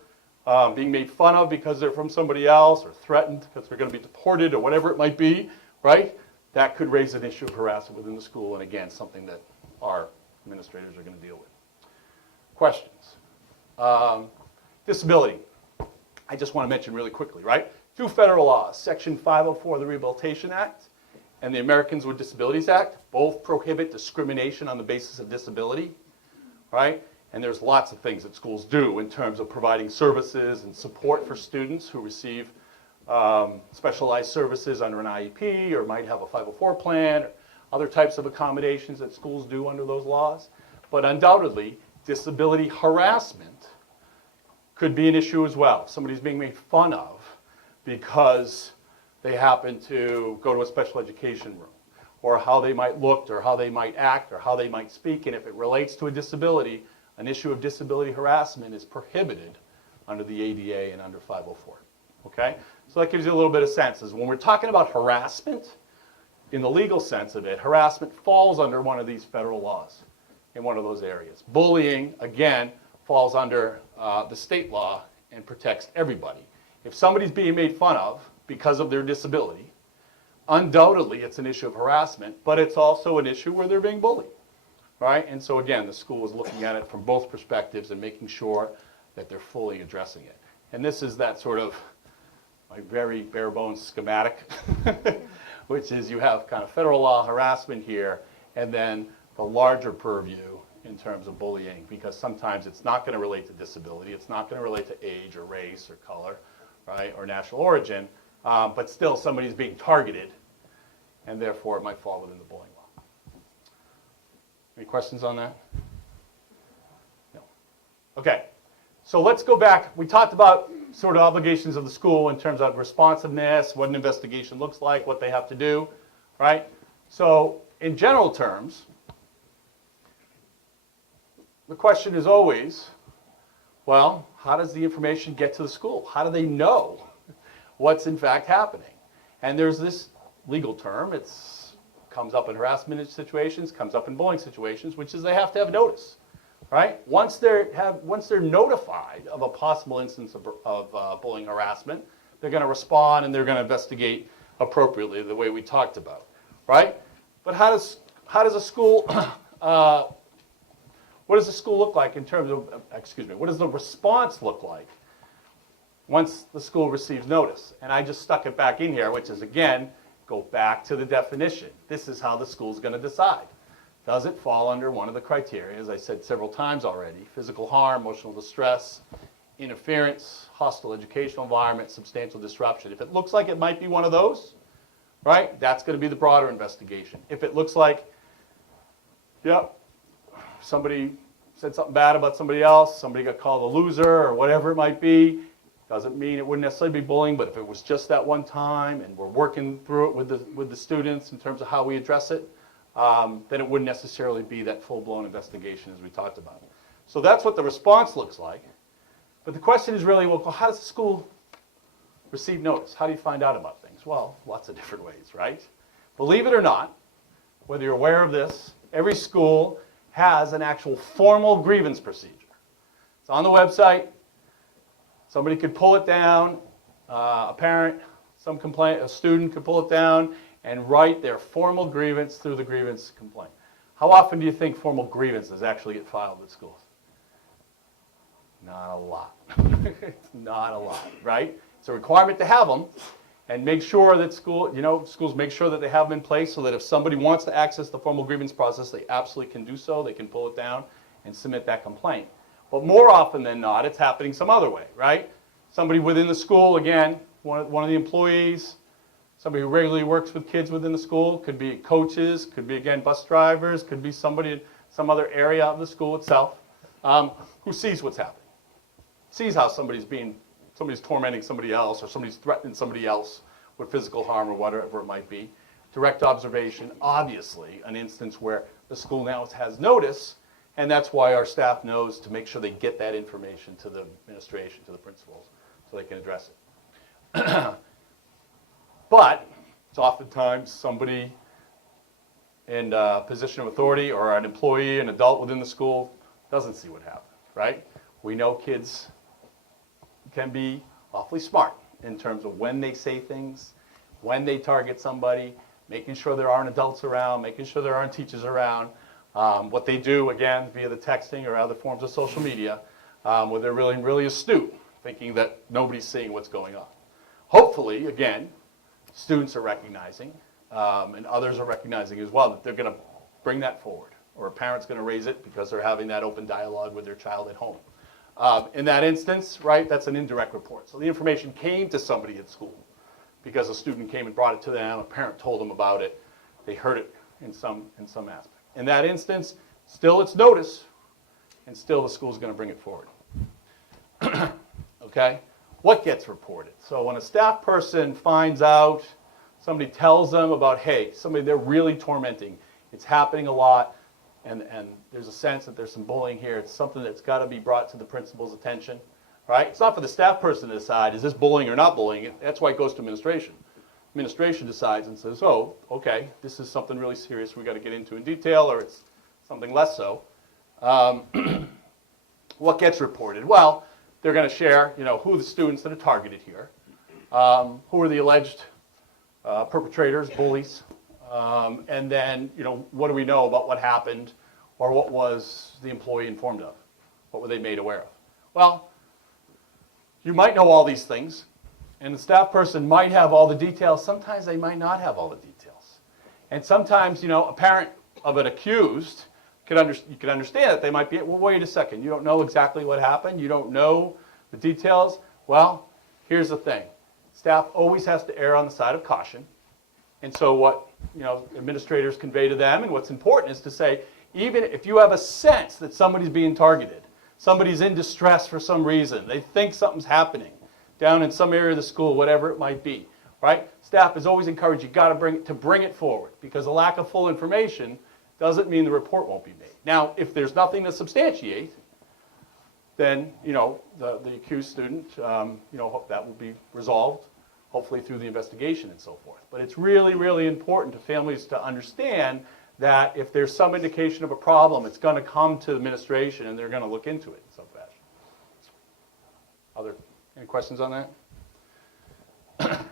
being made fun of because they're from somebody else, or threatened because they're going to be deported, or whatever it might be, right? That could raise an issue of harassment within the school, and again, something that our administrators are going to deal with. Questions? Disability. I just want to mention really quickly, right? Two federal laws, Section 504 of the Rehabilitation Act and the Americans with Disabilities Act, both prohibit discrimination on the basis of disability, right? And there's lots of things that schools do in terms of providing services and support for students who receive specialized services under an IEP or might have a 504 plan, or other types of accommodations that schools do under those laws. But undoubtedly, disability harassment could be an issue as well. Somebody's being made fun of because they happen to go to a special education room, or how they might look, or how they might act, or how they might speak. And if it relates to a disability, an issue of disability harassment is prohibited under the ADA and under 504, okay? So that gives you a little bit of sense. Is when we're talking about harassment, in the legal sense of it, harassment falls under one of these federal laws in one of those areas. Bullying, again, falls under the state law and protects everybody. If somebody's being made fun of because of their disability, undoubtedly it's an issue of harassment, but it's also an issue where they're being bullied, right? And so again, the school is looking at it from both perspectives and making sure that they're fully addressing it. And this is that sort of my very bare bones schematic, which is you have kind of federal law harassment here, and then the larger purview in terms of bullying, because sometimes it's not going to relate to disability, it's not going to relate to age or race or color, right, or national origin, but still somebody's being targeted, and therefore it might fall within the bullying law. Any questions on that? No. Okay, so let's go back. We talked about sort of obligations of the school in terms of responsiveness, what an investigation looks like, what they have to do, right? So in general terms, the question is always, well, how does the information get to the school? How do they know what's in fact happening? And there's this legal term, it comes up in harassment situations, comes up in bullying situations, which is they have to have notice, right? Once they're notified of a possible instance of bullying harassment, they're going to respond and they're going to investigate appropriately the way we talked about, right? But how does a school what does the school look like in terms of, what does the response look like once the school receives notice? And I just stuck it back in here, which is, again, go back to the definition. This is how the school's going to decide. Does it fall under one of the criteria, as I said several times already, physical harm, emotional distress, interference, hostile educational environment, substantial disruption? If it looks like it might be one of those, right, that's going to be the broader investigation. If it looks like, yep, somebody said something bad about somebody else, somebody got called a loser or whatever it might be, doesn't mean it wouldn't necessarily be bullying, but if it was just that one time and we're working through it with the students in terms of how we address it, then it wouldn't necessarily be that full-blown investigation as we talked about. So that's what the response looks like. But the question is really, well, how does the school receive notice? How do you find out about things? Well, lots of different ways, right? Believe it or not, whether you're aware of this, every school has an actual formal grievance procedure. It's on the website. Somebody could pull it down. A parent, a student could pull it down and write their formal grievance through the grievance complaint. How often do you think formal grievances actually get filed with schools? Not a lot. Not a lot, right? It's a requirement to have them, and make sure that schools make sure that they have them in place so that if somebody wants to access the formal grievance process, they absolutely can do so. They can pull it down and submit that complaint. But more often than not, it's happening some other way, right? Somebody within the school, again, one of the employees, somebody who regularly works with kids within the school, could be coaches, could be, again, bus drivers, could be somebody in some other area of the school itself, who sees what's happening, sees how somebody's tormenting somebody else, or somebody's threatening somebody else with physical harm or whatever it might be. Direct observation, obviously, an instance where the school now has notice, and that's why our staff knows to make sure they get that information to the administration, to the principals, so they can address it. But it's oftentimes somebody in a position of authority or an employee, an adult within the school, doesn't see what happened, right? We know kids can be awfully smart in terms of when they say things, when they target somebody, making sure there aren't adults around, making sure there aren't teachers around. What they do, again, via the texting or other forms of social media, where they're really, really astute, thinking that nobody's seeing what's going on. Hopefully, again, students are recognizing, and others are recognizing as well, that they're going to bring that forward, or a parent's going to raise it because they're having that open dialogue with their child at home. In that instance, right, that's an indirect report. So the information came to somebody at school because a student came and brought it to them, a parent told them about it, they heard it in some aspect. In that instance, still it's notice, and still the school's going to bring it forward. Okay? What gets reported? So when a staff person finds out, somebody tells them about, hey, somebody they're really tormenting, it's happening a lot, and there's a sense that there's some bullying here, it's something that's got to be brought to the principal's attention, right? It's not for the staff person to decide, is this bullying or not bullying? That's why it goes to administration. Administration decides and says, oh, okay, this is something really serious we've got to get into in detail, or it's something less so. What gets reported? Well, they're going to share, who are the students that are targeted here, who are the alleged perpetrators, bullies, and then, what do we know about what happened, or what was the employee informed of? What were they made aware of? Well, you might know all these things, and the staff person might have all the details. Sometimes they might not have all the details. And sometimes, a parent of an accused, you can understand that they might be, well, wait a second, you don't know exactly what happened, you don't know the details. Well, here's the thing. Staff always has to err on the side of caution. And so what, administrators convey to them, and what's important is to say, even if you have a sense that somebody's being targeted, somebody's in distress for some reason, they think something's happening down in some area of the school, whatever it might be, right? Staff is always encouraged, you've got to bring it forward, because a lack of full information doesn't mean the report won't be made. Now, if there's nothing to substantiate, then, the accused student, that will be resolved, hopefully through the investigation and so forth. But it's really, really important to families to understand that if there's some indication of a problem, it's going to come to administration and they're going to look into it in some fashion. Any questions on that?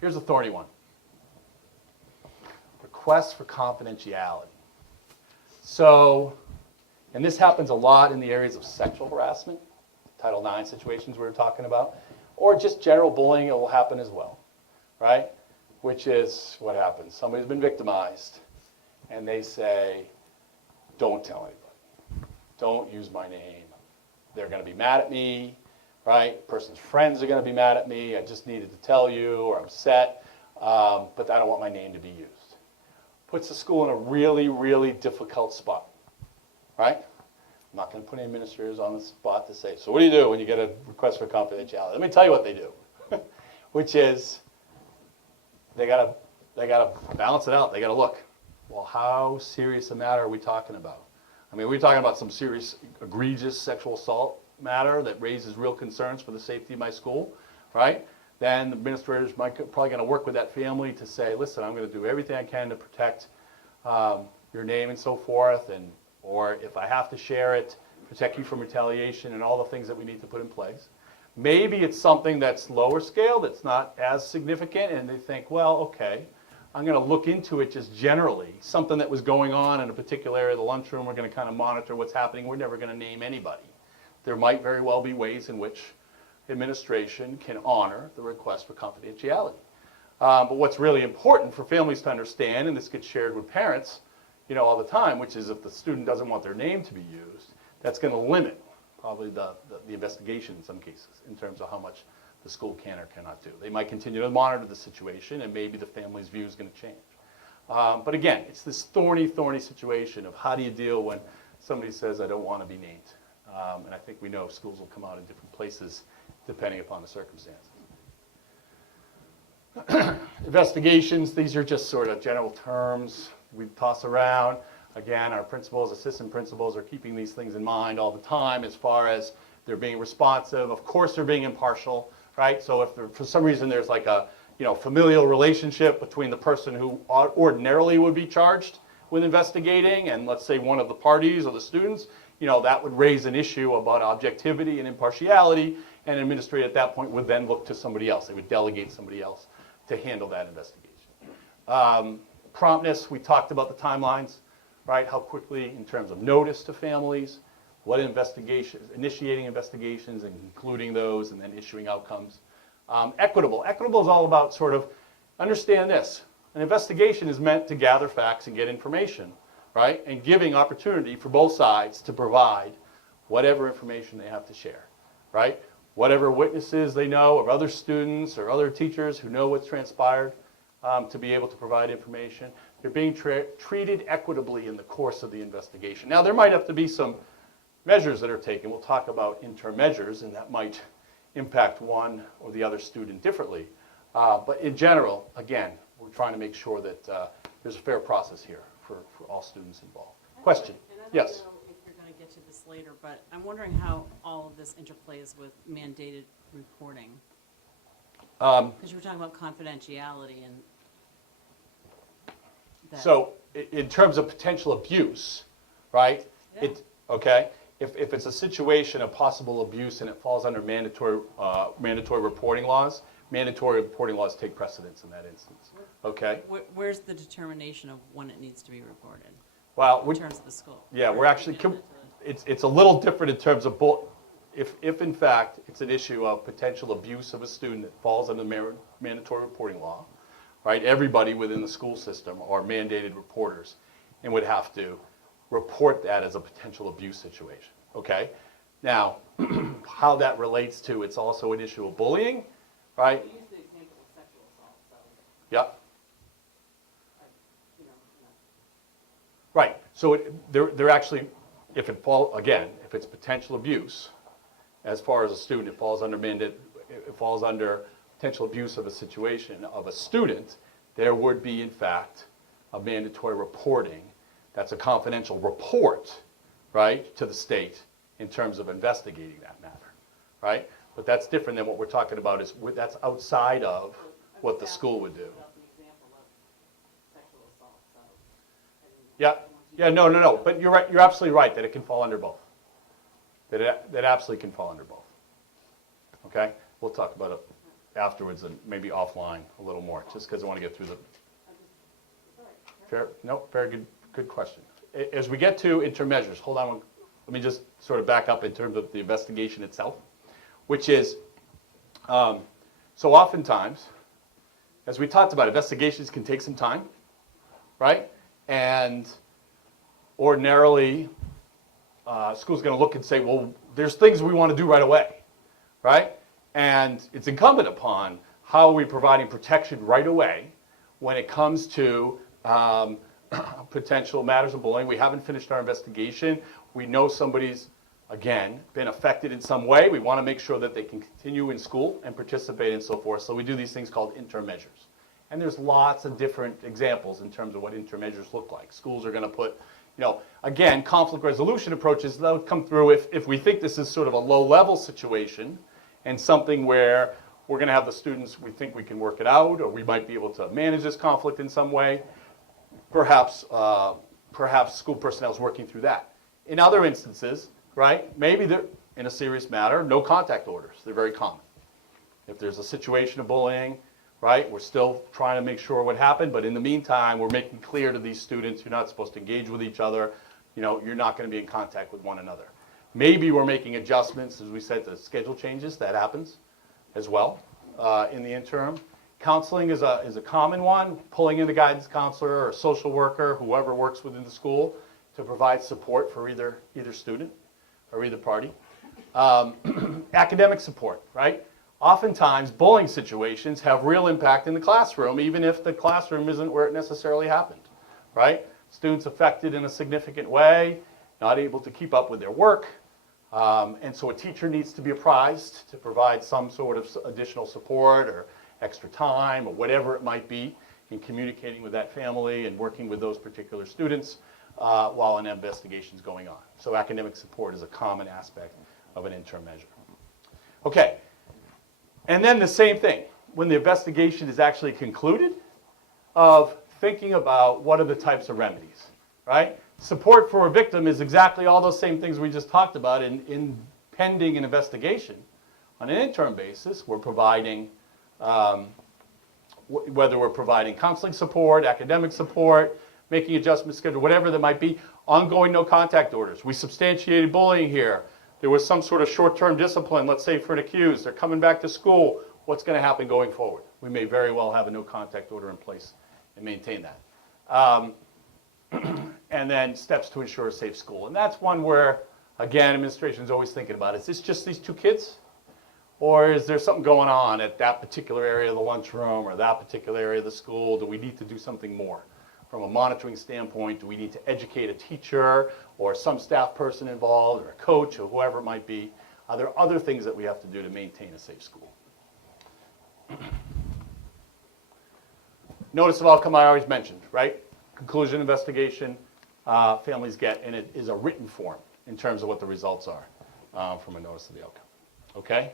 Here's a thorny one. Requests for confidentiality. So, and this happens a lot in the areas of sexual harassment, Title IX situations we were talking about, or just general bullying, it will happen as well, right? Which is what happens. Somebody's been victimized, and they say, don't tell anybody. Don't use my name. They're going to be mad at me, right? Person's friends are going to be mad at me. I just needed to tell you, or I'm upset, but I don't want my name to be used. Puts the school in a really, really difficult spot, right? I'm not going to put any administrators on the spot to say, so what do you do when you get a request for confidentiality? Let me tell you what they do, which is they got to balance it out. They got to look, well, how serious a matter are we talking about? I mean, are we talking about some serious, egregious sexual assault matter that raises real concerns for the safety of my school, right? Then the administrators probably going to work with that family to say, listen, I'm going to do everything I can to protect your name and so forth, or if I have to share it, protect you from retaliation and all the things that we need to put in place. Maybe it's something that's lower scale, that's not as significant, and they think, well, okay, I'm going to look into it just generally. Something that was going on in a particular area of the lunchroom, we're going to kind of monitor what's happening. We're never going to name anybody. There might very well be ways in which administration can honor the request for confidentiality. But what's really important for families to understand, and this gets shared with parents, all the time, which is if the student doesn't want their name to be used, that's going to limit probably the investigation in some cases in terms of how much the school can or cannot do. They might continue to monitor the situation, and maybe the family's view is going to change. But again, it's this thorny, thorny situation of how do you deal when somebody says, I don't want to be named. And I think we know schools will come out in different places depending upon the circumstances. Investigations, these are just sort of general terms we toss around. Again, our principals, assistant principals are keeping these things in mind all the time as far as they're being responsive. Of course, they're being impartial, right? So if for some reason there's like a familial relationship between the person who ordinarily would be charged with investigating and let's say one of the parties or the students, that would raise an issue about objectivity and impartiality, and an administrator at that point would then look to somebody else. They would delegate somebody else to handle that investigation. Promptness, we talked about the timelines, right? How quickly in terms of notice to families, what investigations, initiating investigations and concluding those and then issuing outcomes. Equitable. Equitable is all about sort of, understand this, an investigation is meant to gather facts and get information, right? And giving opportunity for both sides to provide whatever information they have to share, right? Whatever witnesses they know of other students or other teachers who know what's transpired to be able to provide information. They're being treated equitably in the course of the investigation. Now, there might have to be some measures that are taken. We'll talk about interim measures, and that might impact one or the other student differently. But in general, again, we're trying to make sure that there's a fair process here for all students involved. Question? Yes? I don't know if you're going to get to this later, but I'm wondering how all of this interplays with mandated reporting. Because you were talking about confidentiality and that. So in terms of potential abuse, right? Yeah. If it's a situation of possible abuse and it falls under mandatory reporting laws, mandatory reporting laws take precedence in that instance. Okay? Where's the determination of when it needs to be reported Well, in terms of the school? yeah, we're actually, it's a little different in terms of, if in fact it's an issue of potential abuse of a student that falls under the mandatory reporting law, right? Everybody within the school system are mandated reporters and would have to report that as a potential abuse situation, okay? Now, how that relates to, it's also an issue of bullying, right? We use the example of sexual assault, so, Yep. you know, Right, so they're actually, if it's potential abuse, as far as a student, it falls under potential abuse of a situation of a student, there would be, in fact, a mandatory reporting. That's a confidential report, right, to the state in terms of investigating that matter, right? But that's different than what we're talking about, that's outside of what the school would do. about the example of sexual assault, so. I didn't- Yeah, no, but you're right, you're absolutely right that it can fall under both. That absolutely can fall under both. Okay? We'll talk about it afterwards and maybe offline a little more, just because I want to get through the. Very good question. As we get to intermeasures, hold on, let me just sort of back up in terms of the investigation itself, which is, so oftentimes, as we talked about, investigations can take some time, right? And ordinarily, school's going to look and say, well, there's things we want to do right away, right? And it's incumbent upon how are we providing protection right away when it comes to potential matters of bullying. We haven't finished our investigation. We know somebody's, again, been affected in some way. We want to make sure that they can continue in school and participate and so forth. So we do these things called intermeasures. And there's lots of different examples in terms of what intermeasures look like. Schools are going to put, again, conflict resolution approaches, they'll come through if we think this is sort of a low-level situation and something where we're going to have the students, we think we can work it out, or we might be able to manage this conflict in some way. Perhaps school personnel is working through that. In other instances, right, maybe they're in a serious matter, no contact orders. They're very common. If there's a situation of bullying, right, we're still trying to make sure what happened, but in the meantime, we're making clear to these students, you're not supposed to engage with each other, you're not going to be in contact with one another. Maybe we're making adjustments, as we said, to schedule changes. That happens as well in the interim. Counseling is a common one, pulling in the guidance counselor or social worker, whoever works within the school, to provide support for either student or either party. Academic support, right? Oftentimes, bullying situations have real impact in the classroom, even if the classroom isn't where it necessarily happened, right? Students affected in a significant way, not able to keep up with their work, and so a teacher needs to be apprised to provide some sort of additional support or extra time or whatever it might be in communicating with that family and working with those particular students while an investigation is going on. So academic support is a common aspect of an interim measure. Okay, and then the same thing, when the investigation is actually concluded, of thinking about what are the types of remedies, right? Support for a victim is exactly all those same things we just talked about in pending an investigation. On an interim basis, we're providing, whether we're providing counseling support, academic support, making adjustment schedule, whatever that might be, ongoing no contact orders. We substantiated bullying here. There was some sort of short-term discipline, let's say for an accused. They're coming back to school. What's going to happen going forward? We may very well have a no contact order in place and maintain that. And then steps to ensure a safe school. And that's one where, again, administration is always thinking about, is this just these two kids? Or is there something going on at that particular area of the lunchroom or that particular area of the school? Do we need to do something more? From a monitoring standpoint, do we need to educate a teacher or some staff person involved or a coach or whoever it might be? Are there other things that we have to do to maintain a safe school? Notice of outcome I always mentioned, right? Conclusion investigation, families get, and it is a written form in terms of what the results are from a notice of the outcome. Okay?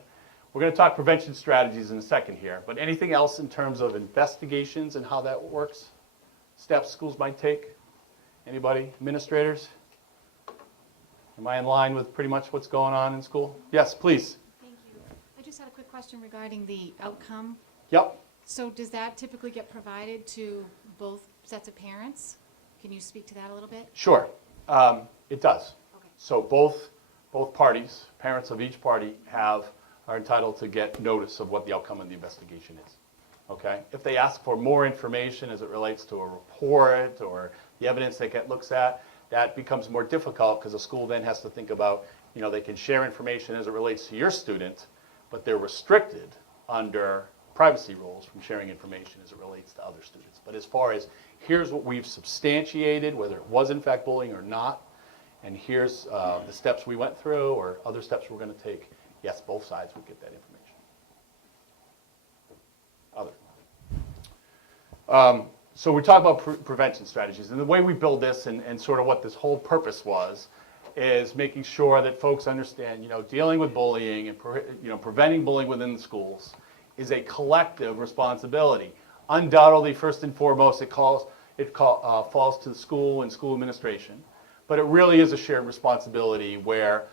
We're going to talk prevention strategies in a second here, but anything else in terms of investigations and how that works? Steps schools might take? Anybody? Administrators? Am I in line with pretty much what's going on in school? Yes, please. Thank you. I just had a quick question. question regarding the outcome. Yep. So does that typically get provided to both sets of parents? Can you speak to that a little bit? Sure. It does. Okay. So both parties, parents of each party, are entitled to get notice of what the outcome of the investigation is. Okay? If they ask for more information as it relates to a report or the evidence they looks at, that becomes more difficult because the school then has to think about, they can share information as it relates to your student, but they're restricted under privacy rules from sharing information as it relates to other students. But as far as here's what we've substantiated, whether it was in fact bullying or not, and here's the steps we went through or other steps we're going to take, yes, both sides would get that information. So we talk about prevention strategies, and the way we build this and sort of what this whole purpose was is making sure that folks understand, dealing with bullying and preventing bullying within the schools is a collective responsibility. Undoubtedly, first and foremost, it falls to the school and school administration, but it really is a shared responsibility where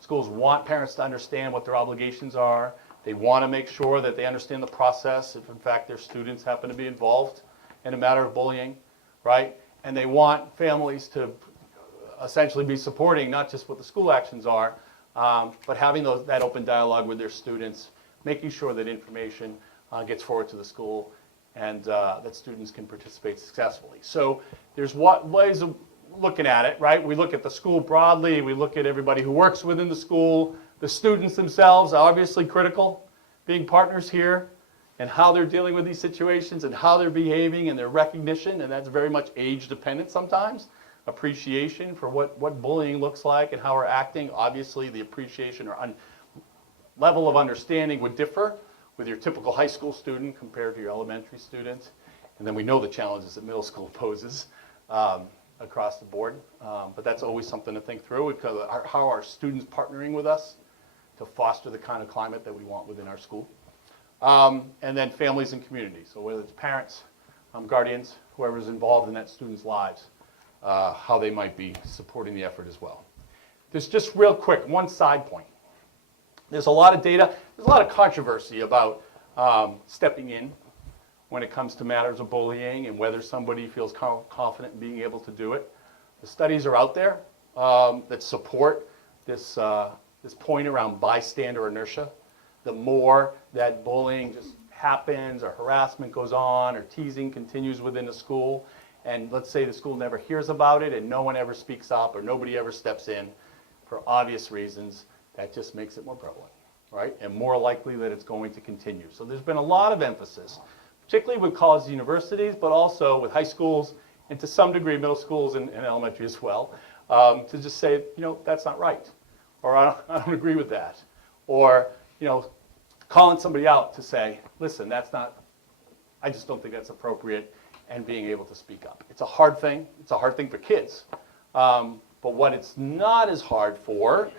schools want parents to understand what their obligations are. They want to make sure that they understand the process if, in fact, their students happen to be involved in a matter of bullying, right? And they want families to essentially be supporting not just what the school actions are, but having that open dialogue with their students, making sure that information gets forward to the school and that students can participate successfully. So there's ways of looking at it, right? We look at the school broadly. We look at everybody who works within the school. The students themselves are obviously critical, being partners here, and how they're dealing with these situations and how they're behaving and their recognition, and that's very much age dependent sometimes. Appreciation for what bullying looks like and how we're acting. Obviously, the appreciation or level of understanding would differ with your typical high school student compared to your elementary student. And then we know the challenges that middle school poses across the board. But that's always something to think through, because how are students partnering with us to foster the kind of climate that we want within our school. And then families and communities. So whether it's parents, guardians, whoever's involved in that student's lives, how they might be supporting the effort as well. There's just real quick, one side point. There's a lot of data, there's a lot of controversy about stepping in when it comes to matters of bullying and whether somebody feels confident in being able to do it. The studies are out there that support this point around bystander inertia. The more that bullying just happens or harassment goes on or teasing continues within a school, and let's say the school never hears about it and no one ever speaks up or nobody ever steps in for obvious reasons, that just makes it more prevalent, right? And more likely that it's going to continue. So there's been a lot of emphasis, particularly with colleges and universities, but also with high schools and to some degree middle schools and elementary as well, to just say, that's not right. Or I don't agree with that. Or, calling somebody out to say, listen, I just don't think that's appropriate, and being able to speak up. It's a hard thing. It's a hard thing for kids. But what it's not as hard for,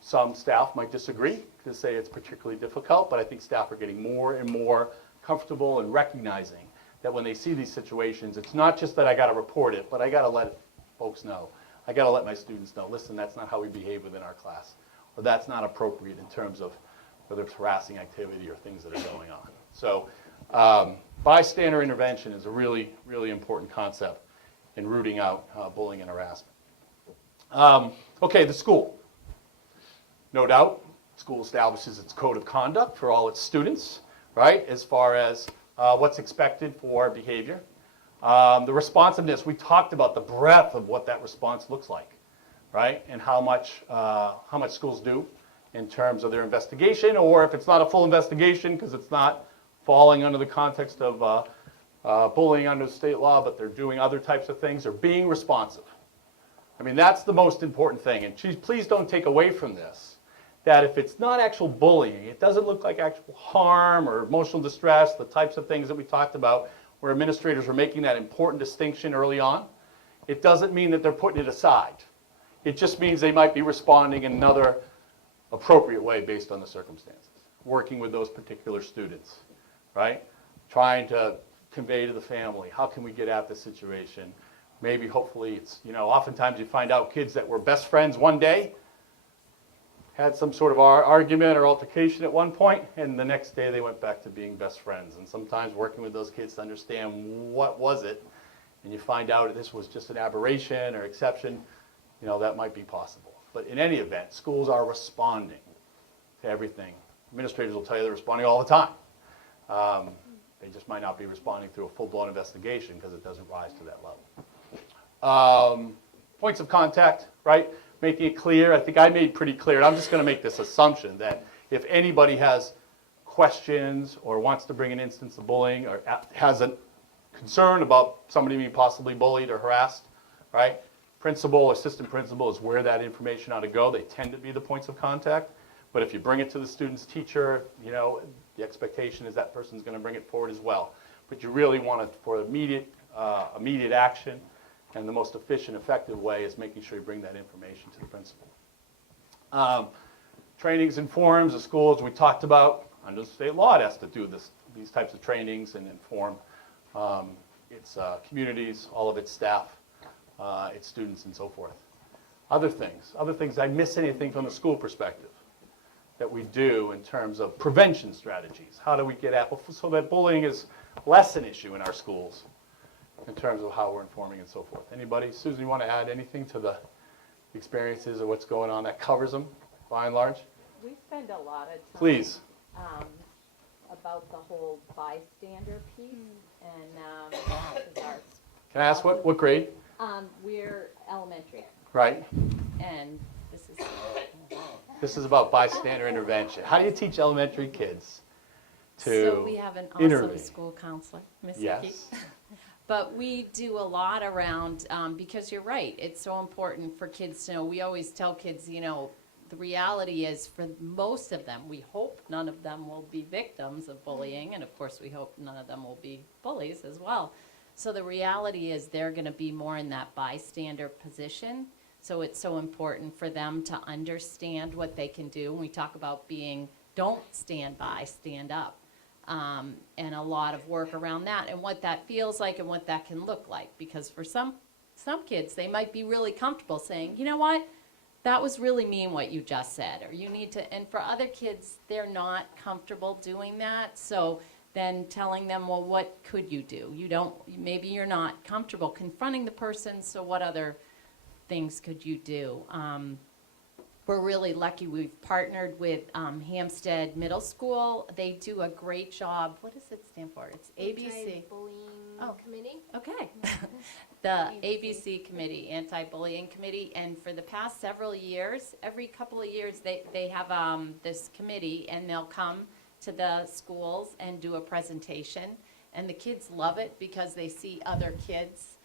some staff might disagree to say it's particularly difficult, but I think staff are getting more and more comfortable in recognizing that when they see these situations, it's not just that I got to report it, but I got to let folks know. I got to let my students know, listen, that's not how we behave within our class, or that's not appropriate in terms of whether it's harassing activity or things that are going on. So bystander intervention is a really, really important concept in rooting out bullying and harassment. Okay, the school. No doubt, school establishes its code of conduct for all its students, right, as far as what's expected for behavior. The responsiveness, we talked about the breadth of what that response looks like, right, and how much schools do in terms of their investigation, or if it's not a full investigation because it's not falling under the context of bullying under state law, but they're doing other types of things, or being responsive. I mean, that's the most important thing. And please don't take away from this that if it's not actual bullying, it doesn't look like actual harm or emotional distress, the types of things that we talked about where administrators are making that important distinction early on, it doesn't mean that they're putting it aside. It just means they might be responding in another appropriate way based on the circumstances, working with those particular students, right? Trying to convey to the family, how can we get at this situation? Maybe, hopefully, it's, oftentimes you find out kids that were best friends one day had some sort of argument or altercation at one point, and the next day they went back to being best friends. And sometimes working with those kids to understand what was it, and you find out that this was just an aberration or exception, that might be possible. But in any event, schools are responding to everything. Administrators will tell you they're responding all the time. They just might not be responding through a full-blown investigation because it doesn't rise to that level. Points of contact, right? Making it clear. I think I made pretty clear, and I'm just going to make this assumption that if anybody has questions or wants to bring an instance of bullying or has a concern about somebody being possibly bullied or harassed, right? Principal or assistant principal is where that information ought to go. They tend to be the points of contact. But if you bring it to the student's teacher, the expectation is that person's going to bring it forward as well. But you really want it for immediate action, and the most efficient, effective way is making sure you bring that information to the principal. Trainings and forums of schools we talked about. Under state law, it has to do these types of trainings and inform its communities, all of its staff, its students, and so forth. Other things. Did I miss anything from the school perspective that we do in terms of prevention strategies? How do we get at so that bullying is less an issue in our schools in terms of how we're informing and so forth? Anybody? Susan, you want to add anything to the experiences or what's going on that covers them by and large? We spend a lot of time. Please. About the whole bystander piece, and this is ours. Can I ask what grade? We're elementary, Right. and This is about bystander intervention. How do you teach elementary kids to So we have an awesome intervene? school counselor, Miss Yes. Vicky. But we do a lot around, because you're right, it's so important for kids to know. We always tell kids, the reality is for most of them, we hope none of them will be victims of bullying, and of course we hope none of them will be bullies as well. So the reality is they're going to be more in that bystander position. So it's so important for them to understand what they can do. And we talk about don't stand by, stand up. And a lot of work around that and what that feels like and what that can look like. Because for some kids, they might be really comfortable saying, you know what, that was really mean what you just said. Or you need to, and for other kids, they're not comfortable doing that. So then telling them, well, what could you do? Maybe you're not comfortable confronting the person, so what other things could you do? We're really lucky. We've partnered with Hampstead Middle School. They do a great job. What does it stand for? It's ABC. Anti-bullying committee. Okay. The ABC committee, anti-bullying committee. And for the past several years, every couple of years, they have this committee, and they'll come to the schools and do a presentation. And the kids love it because they see other kids.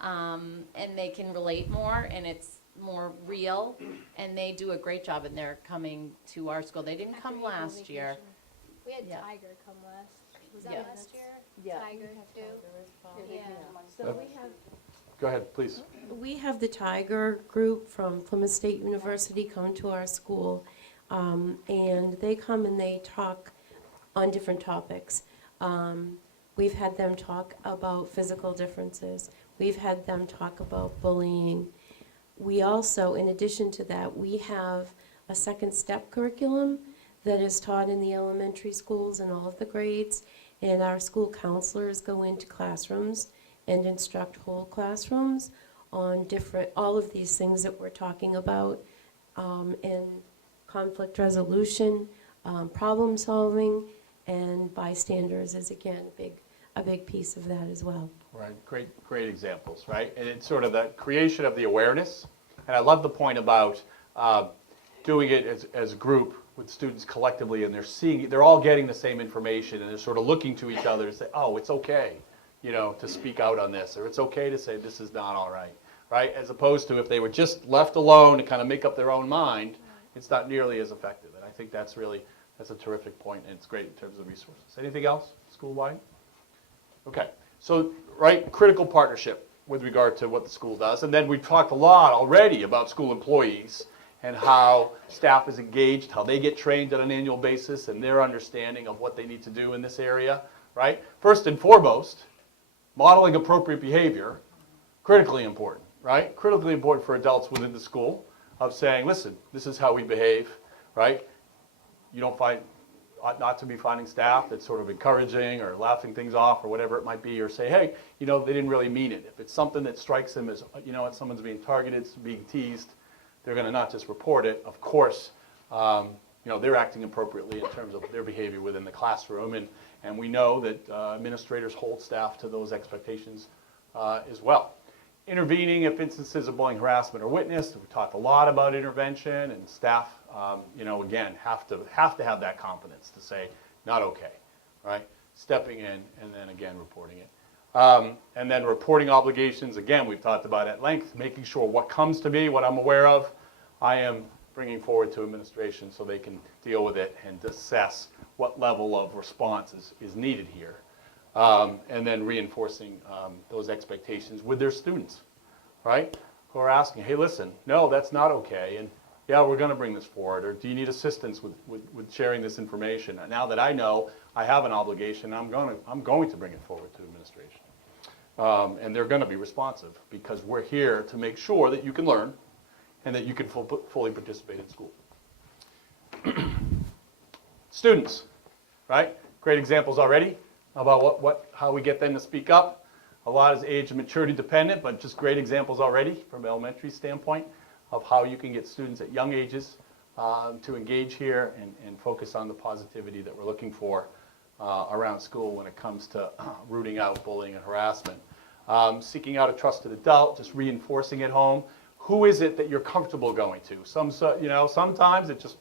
And they can relate more, and it's more real, and they do a great job, and they're coming to our school. They didn't come last year. We had Yeah. Tiger come last. Was that Yeah. last year? Yeah. Tiger too. Yeah. So Go ahead, please. We have the Tiger group from Plymouth State University come to our school, and they come and they talk on different topics. We've had them talk about physical differences. We've had them talk about bullying. We also, in addition to that, we have a second step curriculum that is taught in the elementary schools in all of the grades, and our school counselors go into classrooms and instruct whole classrooms on all of these things that we're talking about, and conflict resolution, problem solving, and bystanders is again a big piece of that as well. Right, great examples, right? And it's sort of the creation of the awareness. And I love the point about doing it as a group with students collectively, and they're all getting the same information, and they're sort of looking to each other and say, oh, it's okay, to speak out on this, or it's okay to say this is not all right, right? As opposed to if they were just left alone to kind of make up their own mind, it's not nearly as effective. And I think that's a terrific point, and it's great in terms of resources. Anything else school-wide? Okay, so, right, critical partnership with regard to what the school does. And then we've talked a lot already about school employees and how staff is engaged, how they get trained on an annual basis, and their understanding of what they need to do in this area, right? First and foremost, modeling appropriate behavior, critically important, right? Critically important for adults within the school of saying, listen, this is how we behave. right? You don't find, ought not to be finding staff that's sort of encouraging or laughing things off or whatever it might be, or say, hey, you know, they didn't really mean it. If it's something that strikes them as, you know what, someone's being targeted, being teased, they're going to not just report it. Of course, you know, they're acting appropriately in terms of their behavior within the classroom, and we know that administrators hold staff to those expectations as well. Intervening if instances of bullying, harassment are witnessed. We talked a lot about intervention, and staff, you know, again, have to have that confidence to say, not okay, right? Stepping in and then again reporting it. And then reporting obligations, again, we've talked about at length, making sure what comes to me, what I'm aware of, I am bringing forward to administration so they can deal with it and assess what level of response is needed here. And then reinforcing those expectations with their students, right? Who are asking, hey, listen, no, that's not okay, and yeah, we're going to bring this forward, or do you need assistance with sharing this information? Now that I know I have an obligation, I'm going to bring it forward to administration. And they're going to be responsive because we're here to make sure that you can learn and that you can fully participate in school. Students, right? Great examples already about how we get them to speak up. A lot is age and maturity dependent, but just great examples already from an elementary standpoint of how you can get students at young ages to engage here and focus on the positivity that we're looking for around school when it comes to rooting out bullying and harassment. Seeking out a trusted adult, just reinforcing at home. Who is it that you're comfortable going to? You know, sometimes it just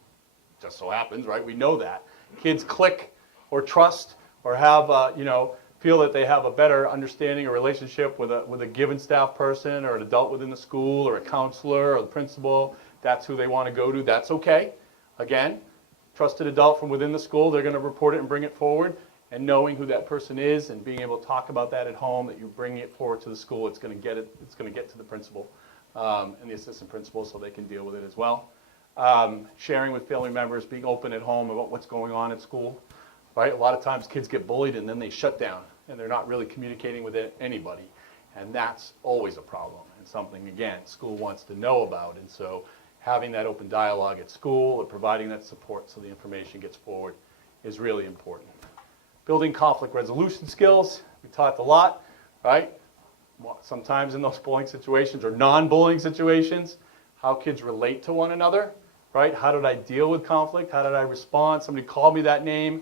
so happens, right? We know that. Kids click or trust or have, you know, feel that they have a better understanding or relationship with a given staff person or an adult within the school or a counselor or the principal. That's who they want to go to. That's okay. Again, trusted adult from within the school, they're going to report it and bring it forward. And knowing who that person is and being able to talk about that at home, that you're bringing it forward to the school, it's going to get to the principal and the assistant principal so they can deal with it as well. Sharing with family members, being open at home about what's going on at school. Right? A lot of times kids get bullied and then they shut down and they're not really communicating with anybody. And that's always a problem and something, again, school wants to know about. And so having that open dialogue at school and providing that support so the information gets forward is really important. Building conflict resolution skills, we talked a lot, right? Sometimes in those bullying situations or non-bullying situations, how kids relate to one another, right? How did I deal with conflict? How did I respond? Somebody called me that name,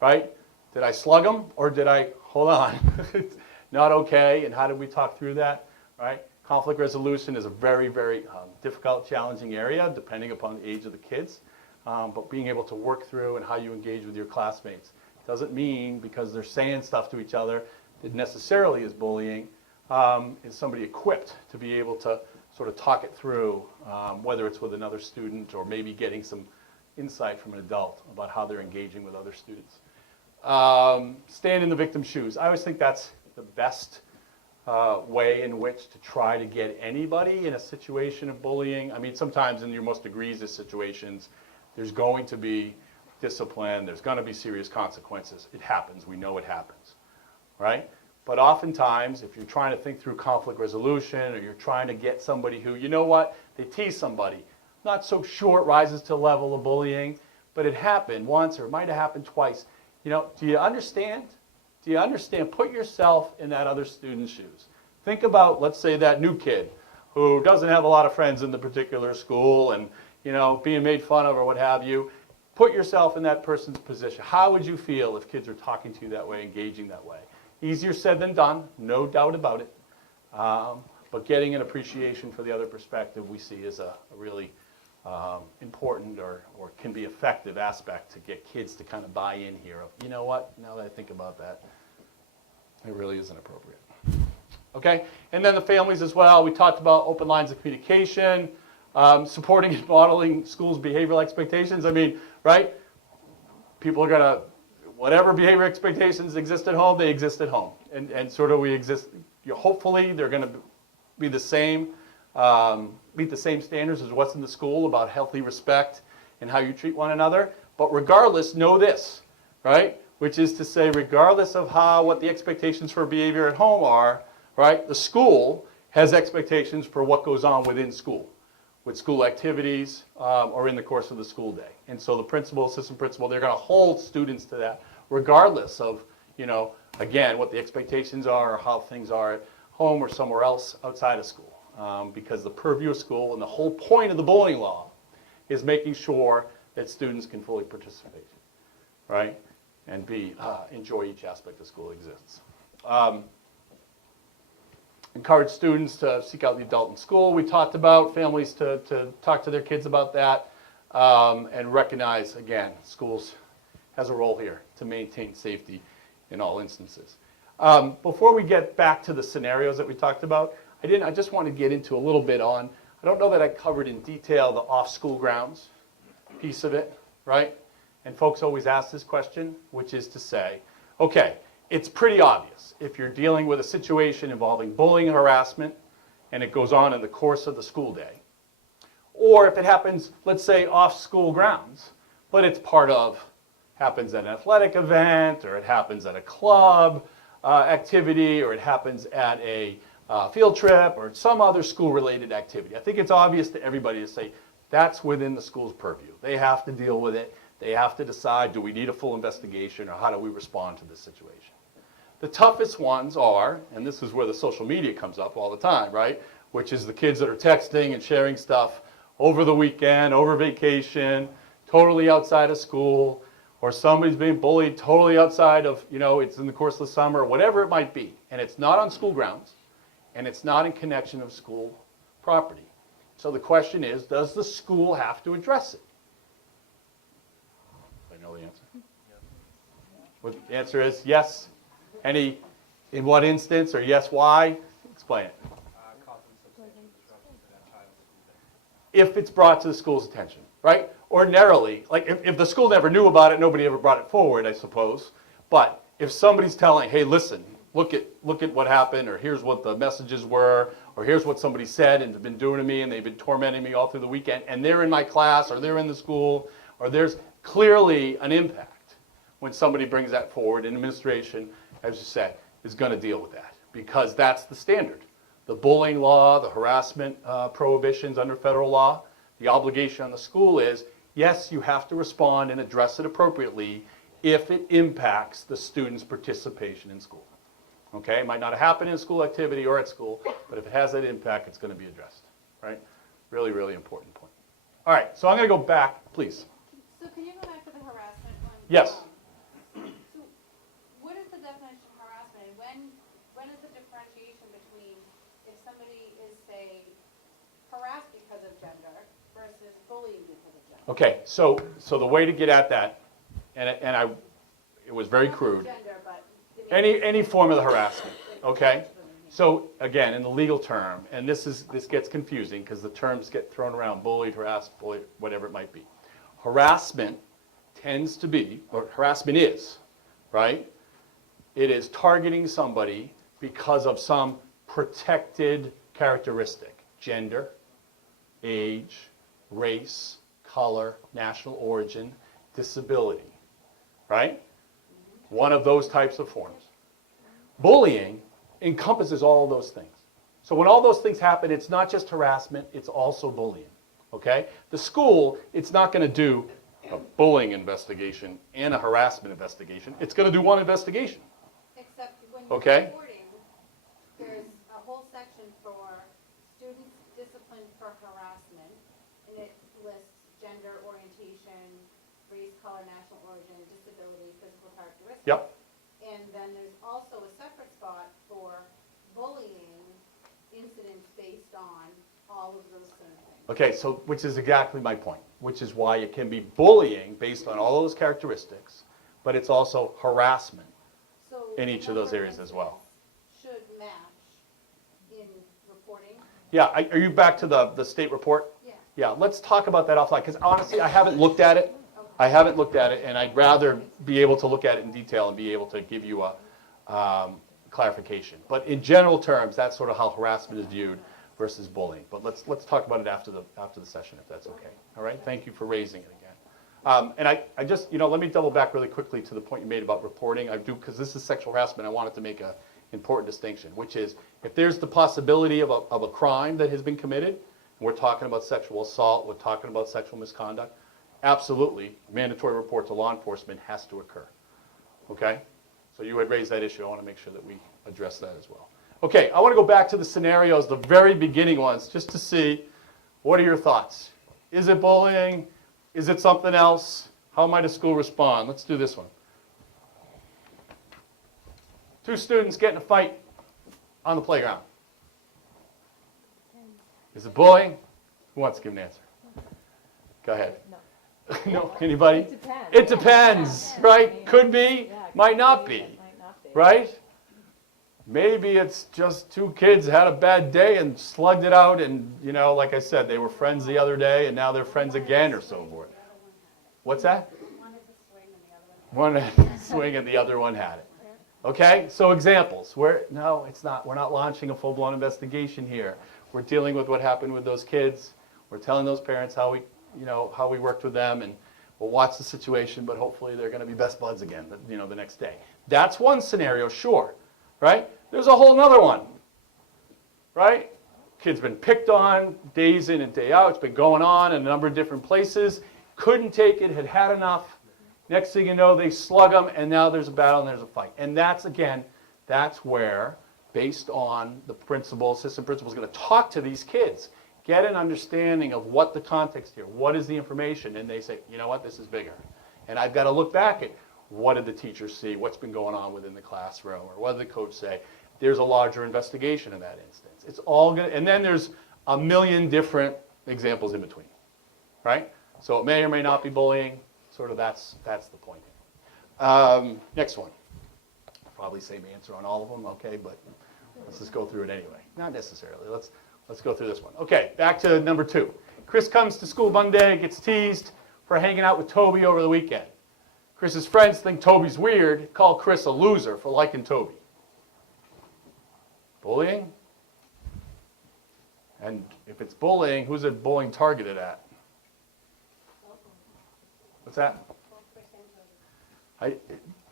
right? Did I slug them or did I, hold on, not okay, and how did we talk through that, right? Conflict resolution is a very, very difficult, challenging area depending upon the age of the kids, but being able to work through and how you engage with your classmates. Doesn't mean because they're saying stuff to each other that necessarily is bullying, is somebody equipped to be able to sort of talk it through, whether it's with another student or maybe getting some insight from an adult about how they're engaging with other students. Stand in the victim's shoes. I always think that's the best way in which to try to get anybody in a situation of bullying. I mean, sometimes in your most egregious situations, there's going to be discipline, there's going to be serious consequences. It happens. We know it happens, right? But oftentimes, if you're trying to think through conflict resolution or you're trying to get somebody who, you know what, they tease somebody, not so sure it rises to the level of bullying, but it happened once or it might have happened twice. You know, do you understand? Do you understand? Put yourself in that other student's shoes. Think about, let's say, that new kid who doesn't have a lot of friends in the particular school and, you know, being made fun of or what have you. Put yourself in that person's position. How would you feel if kids are talking to you that way, engaging that way? Easier said than done, no doubt about it. But getting an appreciation for the other perspective we see is a really important or can be effective aspect to get kids to kind of buy in here of, you know what, now that I think about that, it really isn't appropriate. Okay, and then the families as well. We talked about open lines of communication, supporting and modeling schools' behavioral expectations. I mean, right? People are going to, whatever behavior expectations exist at home, they exist at home. And sort of we exist, hopefully they're going to be the same, meet the same standards as what's in the school about healthy respect and how you treat one another. But regardless, know this, right? Which is to say, regardless of what the expectations for behavior at home are, right? The school has expectations for what goes on within school, with school activities, or in the course of the school day. And so the principal, assistant principal, they're going to hold students to that, regardless of, again, what the expectations are or how things are at home or somewhere else outside of school. Because the purview of school and the whole point of the bullying law is making sure that students can fully participate, right? And enjoy each aspect of school exists. Encourage students to seek out the adult in school. We talked about families to talk to their kids about that, and recognize, again, schools has a role here to maintain safety in all instances. Before we get back to the scenarios that we talked about, I just want to get into a little bit on, I don't know that I covered in detail the off-school grounds piece of it, right? And folks always ask this question, which is to say, okay, it's pretty obvious if you're dealing with a situation involving bullying and harassment and it goes on in the course of the school day, or if it happens, let's say, off school grounds, but it's happens at an athletic event, or it happens at a club activity, or it happens at a field trip, or some other school-related activity. I think it's obvious to everybody to say that's within the school's purview. They have to deal with it. They have to decide, do we need a full investigation, or how do we respond to this situation? The toughest ones are, and this is where the social media comes up all the time, right? Which is the kids that are texting and sharing stuff over the weekend, over vacation, totally outside of school, or somebody's being bullied totally outside of, it's in the course of the summer, whatever it might be. And it's not on school grounds, and it's not in connection of school property. So the question is, does the school have to address it? I know the answer. Well, the answer is yes. In what instance, or yes, why? Explain it. If it's brought to the school's attention, right? Ordinarily, like if the school never knew about it, nobody ever brought it forward, I suppose. But if somebody's telling, hey, listen, look at what happened, or here's what the messages were, or here's what somebody said and have been doing to me, and they've been tormenting me all through the weekend, and they're in my class, or they're in the school, or there's clearly an impact when somebody brings that forward, and administration, as you said, is going to deal with that, because that's the standard. The bullying law, the harassment prohibitions under federal law, the obligation on the school is, yes, you have to respond and address it appropriately if it impacts the student's participation in school. Okay, it might not happen in a school activity or at school, but if it has that impact, it's going to be addressed, right? Really, really important point. All right, so I'm going to go back, please. So can you go back to the harassment one? Yes. So what is the definition of harassment? And when is the differentiation between if somebody is, say, harassed because of gender versus bullying because of gender? Okay, so the way to get at that, it was very Not just crude. gender, but Any form of the harassment, okay? So again, in the legal term, and this gets confusing because the terms get thrown around, bullied, harassed, bullied, whatever it might be. Harassment tends to be, or harassment is, right? It is targeting somebody because of some protected characteristic, gender, age, race, color, national origin, disability, right? One of those types of forms. Bullying encompasses all of those things. So when all those things happen, it's not just harassment, it's also bullying, okay? The school, it's not going to do a bullying investigation and a harassment investigation. It's going to do one investigation. except when you're Okay. reporting, there's a whole section for students disciplined for harassment, and it lists gender, orientation, race, color, national origin, disability, physical characteristics. Yep. And then there's also a separate spot for bullying incidents based on all of those same things. Okay, so which is exactly my point, which is why it can be bullying based on all those characteristics, but it's also harassment So in each of those areas as well. should match in reporting. Yeah, are you back to the state report? Yeah. Yeah, let's talk about that offline, because honestly, I haven't looked at it. I haven't looked at it, and I'd rather be able to look at it in detail and be able to give you a clarification. But in general terms, that's sort of how harassment is viewed versus bullying. But let's talk about it after the session, if that's okay. All right, thank you for raising it again. And I just, let me double back really quickly to the point you made about reporting. I do, because this is sexual harassment, I wanted to make an important distinction, which is if there's the possibility of a crime that has been committed, we're talking about sexual assault, we're talking about sexual misconduct, absolutely, mandatory report to law enforcement has to occur. Okay? So you had raised that issue. I want to make sure that we address that as well. Okay, I want to go back to the scenarios, the very beginning ones, just to see what are your thoughts. Is it bullying? Is it something else? How might a school respond? Let's do this one. 2 students get in a fight on the playground. Is it bullying? Who wants to give an answer? Go ahead. No, anybody? It depends. It depends, right? Could be, Yeah, it might could not be, be, it might not be. right? Maybe it's just 2 kids had a bad day and slugged it out and, you know, like I said, they were friends the other day and now they're friends again or so forth. What's that? One had a swing and the other one had it. Okay, so examples. No, it's not. We're not launching a full-blown investigation here. We're dealing with what happened with those kids. We're telling those parents how we worked with them, and we'll watch the situation, but hopefully they're going to be best buds again, the next day. That's one scenario, sure, right? There's a whole nother one, right? Kid's been picked on days in and day out. It's been going on in a number of different places. Couldn't take it, had had enough. Next thing you know, they slug them, and now there's a battle and there's a fight. And that's where, based on the principal, assistant principal is going to talk to these kids, get an understanding of what the context here, what is the information, and they say, you know what, this is bigger. And I've got to look back at what did the teacher see, what's been going on within the classroom, or what did the coach say. There's a larger investigation in that instance. It's all going to, and then there's a million different examples in between, right? So it may or may not be bullying. Sort of that's the point. Next one. Probably same answer on all of them, okay, but let's just go through it anyway. Not necessarily. Let's go through this one. Okay, back to number 2. Chris comes to school one day, gets teased for hanging out with Toby over the weekend. Chris's friends think Toby's weird, call Chris a loser for liking Toby. Bullying? And if it's bullying, who's it bullying targeted at? What's that?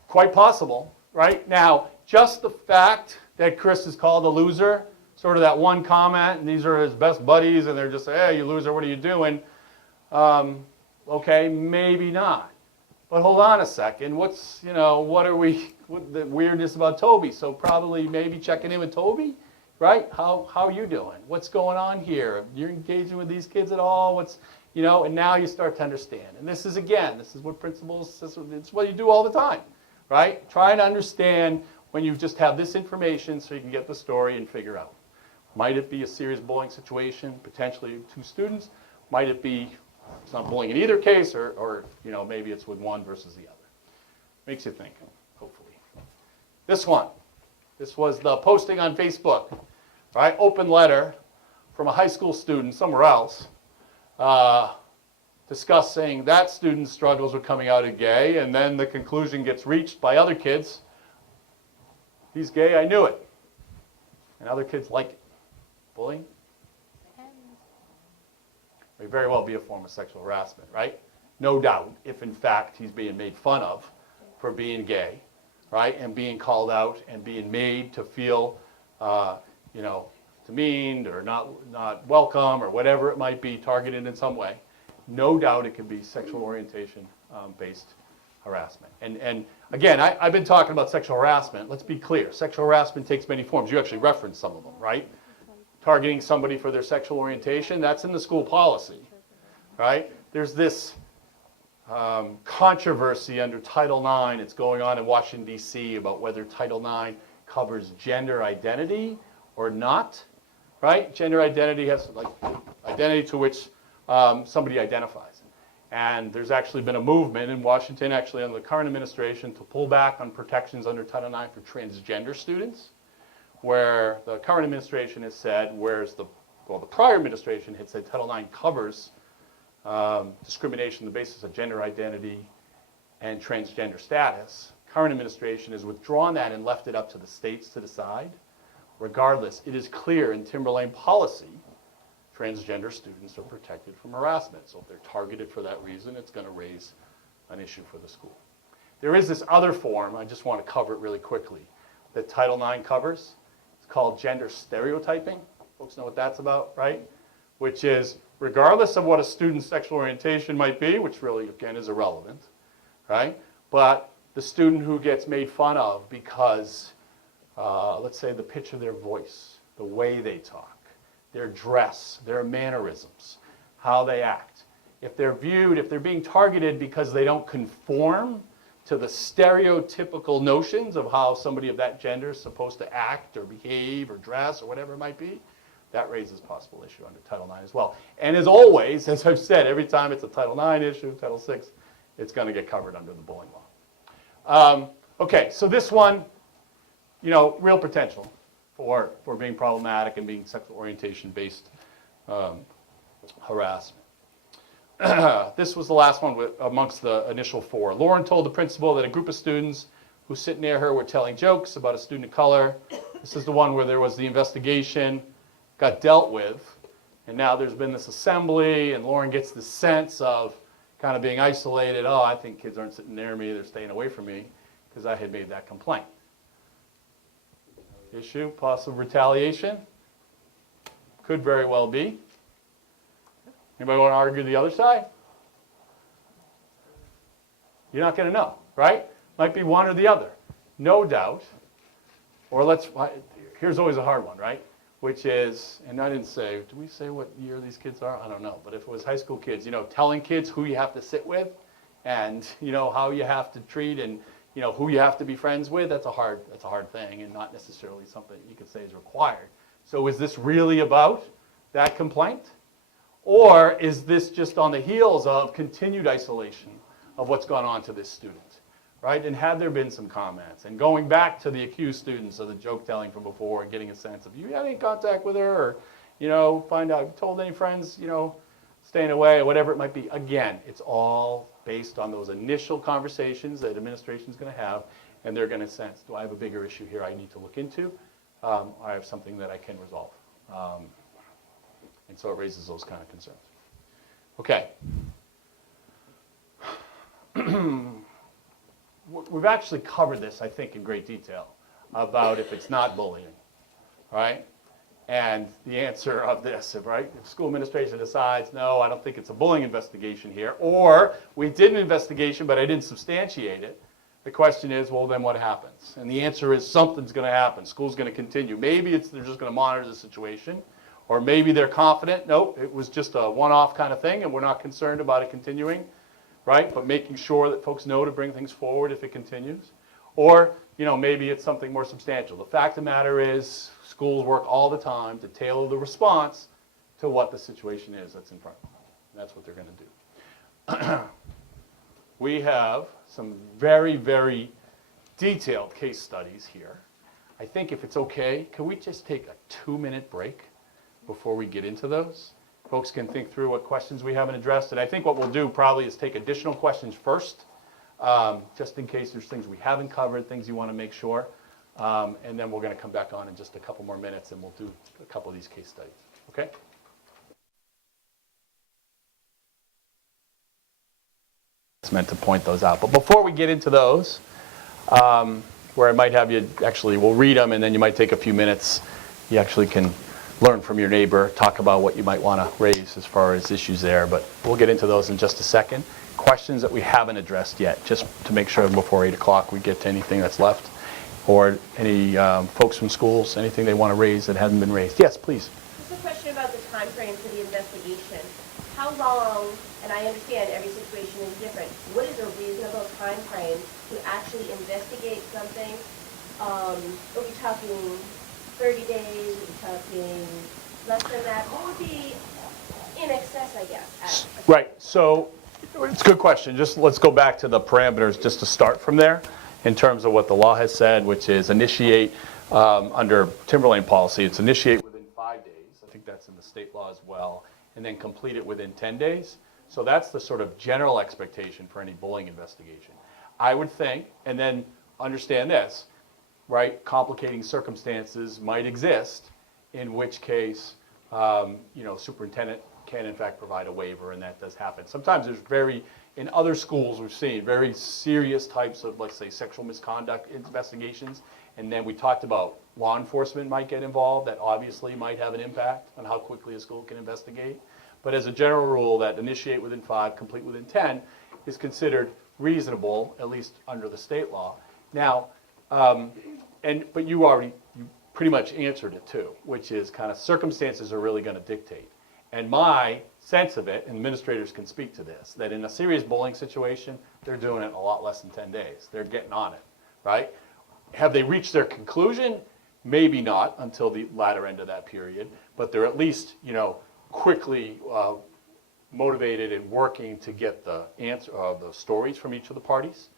Quite possible, right? Now, just the fact that Chris is called a loser, sort of that one comment, and these are his best buddies, and they're just saying, hey, you loser, what are you doing? Okay, maybe not. But hold on a second. What the weirdness about Toby? So probably maybe checking in with Toby, right? How are you doing? What's going on here? You're engaging with these kids at all? And now you start to understand. And this is what principals, it's what you do all the time, right? Trying to understand when you just have this information so you can get the story and figure out. Might it be a serious bullying situation, potentially 2 students? Might it be, it's not bullying in either case, or maybe it's with one versus the other. Makes you think, hopefully. This one. This was the posting on Facebook, right? Open letter from a high school student somewhere else, discussing that student's struggles with coming out as gay, and then the conclusion gets reached by other kids. He's gay, I knew it. And other kids like it. Bullying? May very well be a form of sexual harassment, right? No doubt, if in fact he's being made fun of for being gay, right? And being called out and being made to feel, demeaned or not welcome or whatever it might be, targeted in some way. No doubt it can be sexual orientation based harassment. And again, I've been talking about sexual harassment. Let's be clear. Sexual harassment takes many forms. You actually referenced some of them, right? Targeting somebody for their sexual orientation, that's in the school policy, right? There's this controversy under Title IX. It's going on in Washington, D.C. about whether Title IX covers gender identity or not, right? Gender identity has identity to which somebody identifies. And there's actually been a movement in Washington, actually under the current administration, to pull back on protections under Title IX for transgender students, where the current administration has said, whereas the prior administration had said Title IX covers discrimination on the basis of gender identity and transgender status. Current administration has withdrawn that and left it up to the states to decide. Regardless, it is clear in Timberlane policy, transgender students are protected from harassment. So if they're targeted for that reason, it's going to raise an issue for the school. There is this other form, I just want to cover it really quickly, that Title IX covers. It's called gender stereotyping. Folks know what that's about, right? which is regardless of what a student's sexual orientation might be, which really, again, is irrelevant, right? But the student who gets made fun of because, let's say, the pitch of their voice, the way they talk, their dress, their mannerisms, how they act. If they're being targeted because they don't conform to the stereotypical notions of how somebody of that gender is supposed to act or behave or dress or whatever it might be, that raises possible issue under Title IX as well. And as always, as I've said, every time it's a Title IX issue, Title VI, it's going to get covered under the bullying law. Okay, so this one, real potential for being problematic and being sexual orientation-based harassment. This was the last one amongst the initial four. Lauren told the principal that a group of students who sit near her were telling jokes about a student of color. This is the one where there was the investigation, got dealt with, and now there's been this assembly, and Lauren gets this sense of kind of being isolated. Oh, I think kids aren't sitting near me, they're staying away from me, because I had made that complaint. Issue, possible retaliation, could very well be. Anybody want to argue the other side? You're not going to know, right? Might be one or the other, no doubt. Or here's always a hard one, right? Which is, and I didn't say, did we say what year these kids are? I don't know. But if it was high school kids, telling kids who you have to sit with and, how you have to treat and, who you have to be friends with, that's a hard thing and not necessarily something you could say is required. So is this really about that complaint? Or is this just on the heels of continued isolation of what's gone on to this student, right? And had there been some comments? And going back to the accused students of the joke telling from before and getting a sense of, you had any contact with her? Or, find out, told any friends, staying away or whatever it might be. Again, it's all based on those initial conversations that administration is going to have, and they're going to sense, do I have a bigger issue here I need to look into? I have something that I can resolve. And so it raises those kind of concerns. Okay. We've actually covered this, I think, in great detail about if it's not bullying, right? And the answer of this, right? If school administration decides, no, I don't think it's a bullying investigation here, or we did an investigation but I didn't substantiate it, the question is, well, then what happens? And the answer is something's going to happen. School's going to continue. Maybe they're just going to monitor the situation. Or maybe they're confident, nope, it was just a one-off kind of thing and we're not concerned about it continuing, right? But making sure that folks know to bring things forward if it continues. Or, maybe it's something more substantial. The fact of the matter is schools work all the time to tailor the response to what the situation is that's in front of them. And that's what they're going to do. We have some very, very detailed case studies here. I think if it's okay, can we just take a 2-minute break before we get into those? Folks can think through what questions we haven't addressed. And I think what we'll do probably is take additional questions first, just in case there's things we haven't covered, things you want to make sure. And then we're going to come back on in just a couple more minutes and we'll do a couple of these case studies. Okay? It's meant to point those out. But before we get into those, where I might have you actually, we'll read them and then you might take a few minutes. You actually can learn from your neighbor, talk about what you might want to raise as far as issues there, but we'll get into those in just a second. Questions that we haven't addressed yet, just to make sure before 8 o'clock we get to anything that's left, or any folks from schools, anything they want to raise that hasn't been raised. Yes, please. Just a question about the time frame for the investigation. How long, and I understand every situation is different, what is a reasonable time frame to actually investigate something? Are we talking 30 days, are we talking less than that? What would be in excess, I guess? Right, so it's a good question. Just let's go back to the parameters just to start from there in terms of what the law has said, which is initiate under Timberlane policy. It's initiate within 5 days. I think that's in the state law as well. And then complete it within 10 days. So that's the sort of general expectation for any bullying investigation. I would think, and then understand this, right, complicating circumstances might exist, in which case, superintendent can in fact provide a waiver, and that does happen. Sometimes in other schools we've seen very serious types of, let's say, sexual misconduct investigations, and then we talked about law enforcement might get involved. That obviously might have an impact on how quickly a school can investigate. But as a general rule, that initiate within 5, complete within 10 is considered reasonable, at least under the state law. Now, but you pretty much answered it too, which is kind of circumstances are really going to dictate. And my sense of it, and administrators can speak to this, that in a serious bullying situation, they're doing it in a lot less than 10 days. They're getting on it, right? Have they reached their conclusion? Maybe not until the latter end of that period, but they're at least, quickly motivated and working to get the answer, the stories from each of the parties,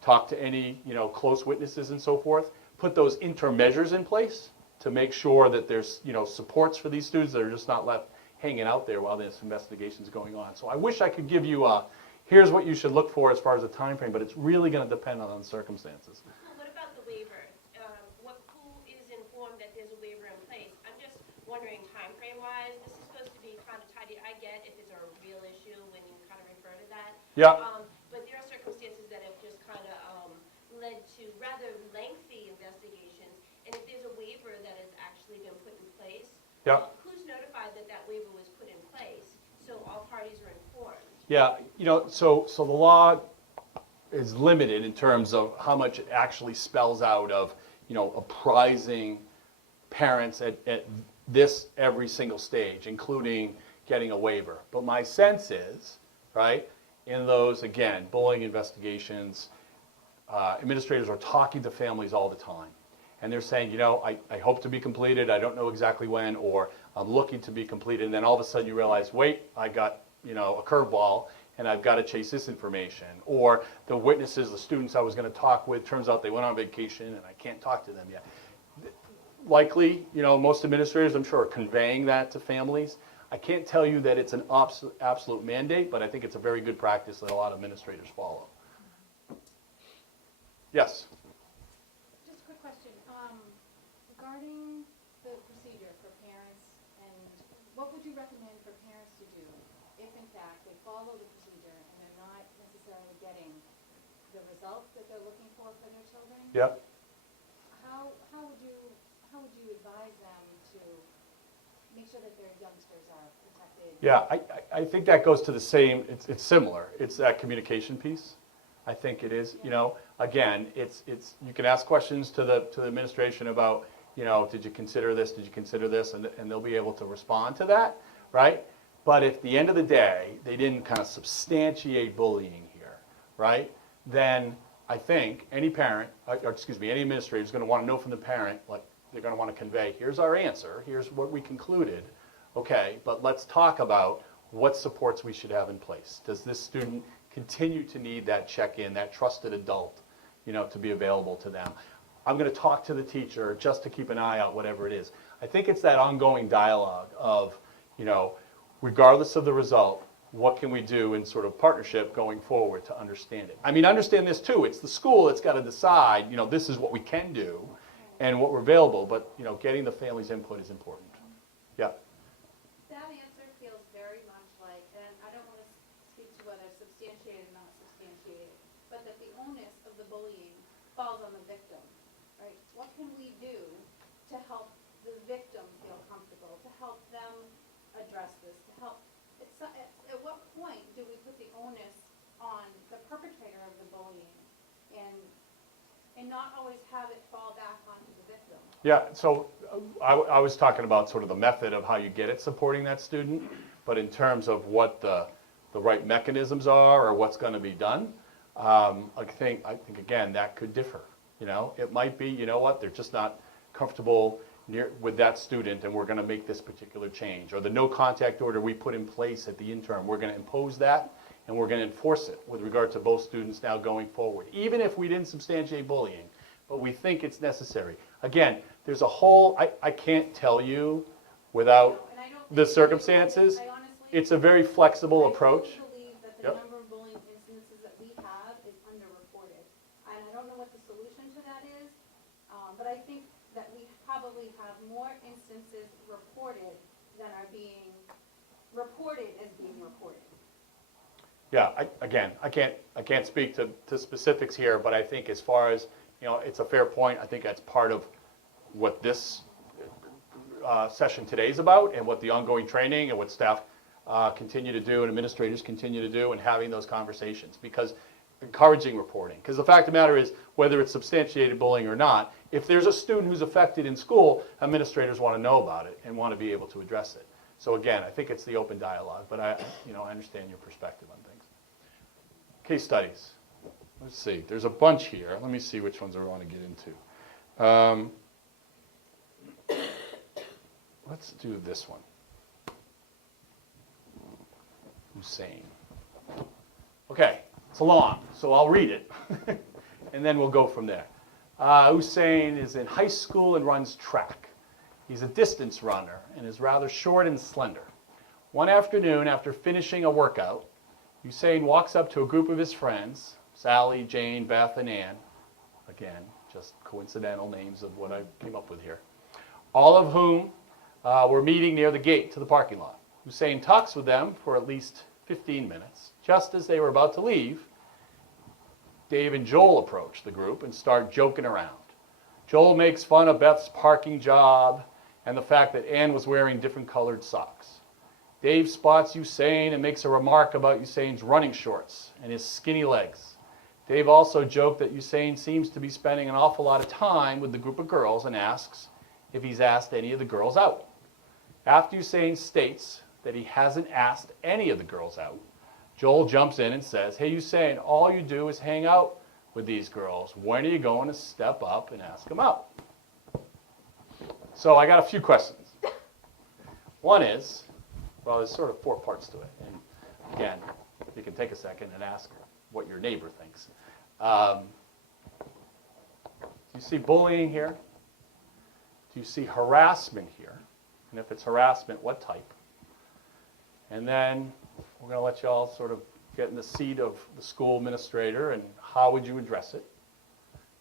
talk to any, close witnesses and so forth, put those intermeasures in place to make sure that there's, supports for these students that are just not left hanging out there while this investigation is going on. So I wish I could give you here's what you should look for as far as the time frame, but it's really going to depend on the circumstances. What about the waiver? Who is informed that there's a waiver in place? I'm just wondering, time frame wise, this is supposed to be kind of tidy. I get if it's a real issue when you kind of refer to that. Yeah. But there are circumstances that have just kind of led to rather lengthy investigations. And if there's a waiver that has actually been put in place, Yeah. who's notified that that waiver was put in place so all parties are informed? Yeah, so the law is limited in terms of how much it actually spells out of, apprising parents at this every single stage, including getting a waiver. But my sense is, right, in those, again, bullying investigations, administrators are talking to families all the time. And they're saying, I hope to be completed, I don't know exactly when, or I'm looking to be completed, and then all of a sudden you realize, wait, I got, a curveball, and I've got to chase this information. Or the witnesses, the students I was going to talk with, turns out they went on vacation and I can't talk to them yet. Likely, most administrators, I'm sure, are conveying that to families. I can't tell you that it's an absolute mandate, but I think it's a very good practice that a lot of administrators follow. Yes? Just a quick question, regarding the procedure for parents, and what would you recommend for parents to do if in fact they follow the procedure and they're not necessarily getting the results that they're looking for their children? Yep. How would you advise them to make sure that their youngsters are protected? Yeah, I think that goes to the same, it's similar. It's that communication piece. I think it is, again, it's you can ask questions to the administration about, did you consider this, did you consider this, and they'll be able to respond to that, right? But if at the end of the day, they didn't kind of substantiate bullying here, right? Then I think any parent, any administrator is going to want to know from the parent, like they're going to want to convey, here's our answer, here's what we concluded, okay, but let's talk about what supports we should have in place. Does this student continue to need that check-in, that trusted adult, to be available to them? I'm going to talk to the teacher just to keep an eye out, whatever it is. I think it's that ongoing dialogue of, regardless of the result, what can we do in sort of partnership going forward to understand it? I mean, understand this too. It's the school that's got to decide, this is what we can do and what we're available, but, getting the family's input is important. Yeah. That answer feels very much like, and I don't want to speak to whether substantiated or not substantiated, but that the onus of the bullying falls on the victim, right? What can we do to help the victim feel comfortable, to help them address this, to help, at what point do we put the onus on the perpetrator of the bullying and not always have it fall back onto the victim? Yeah, so I was talking about sort of the method of how you get it supporting that student, but in terms of what the right mechanisms are or what's going to be done, I think again, that could differ. It might be, they're just not comfortable with that student and we're going to make this particular change. Or the no contact order we put in place at the interim, we're going to impose that and we're going to enforce it with regard to both students now going forward. Even if we didn't substantiate bullying, but we think it's necessary. Again, there's a whole, I can't tell you without And I don't think the circumstances. I honestly, It's a very flexible I approach. believe that the Yep. number of bullying instances that we have is underreported. And I don't know what the solution to that is, but I think that we probably have more instances reported than are being reported as being reported. Yeah, I can't speak to specifics here, but I think as far as, it's a fair point. I think that's part of what this session today is about, and what the ongoing training and what staff continue to do and administrators continue to do, and having those conversations, because encouraging reporting. Because the fact of the matter is, whether it's substantiated bullying or not, if there's a student who's affected in school, administrators want to know about it and want to be able to address it. So again, I think it's the open dialogue, but I understand your perspective on things. Case studies. Let's see. There's a bunch here. Let me see which ones I want to get into. Let's do this one. Hussein. Okay, it's long, so I'll read it, and then we'll go from there. Hussein is in high school and runs track. He's a distance runner and is rather short and slender. One afternoon, after finishing a workout, Hussein walks up to a group of his friends, Sally, Jane, Beth, and Ann. Again, just coincidental names of what I came up with here. All of whom were meeting near the gate to the parking lot. Hussein talks with them for at least 15 minutes. Just as they were about to leave, Dave and Joel approach the group and start joking around. Joel makes fun of Beth's parking job and the fact that Ann was wearing different colored socks. Dave spots Hussein and makes a remark about Hussein's running shorts and his skinny legs. Dave also joked that Hussein seems to be spending an awful lot of time with the group of girls and asks if he's asked any of the girls out. After Hussein states that he hasn't asked any of the girls out, Joel jumps in and says, "Hey Hussein, all you do is hang out with these girls. When are you going to step up and ask them out?" So I got a few questions. One is, well, there's sort of 4 parts to it. And again, you can take a second and ask what your neighbor thinks. Do you see bullying here? Do you see harassment here? And if it's harassment, what type? And then we're going to let you all sort of get in the seat of the school administrator, and how would you address it?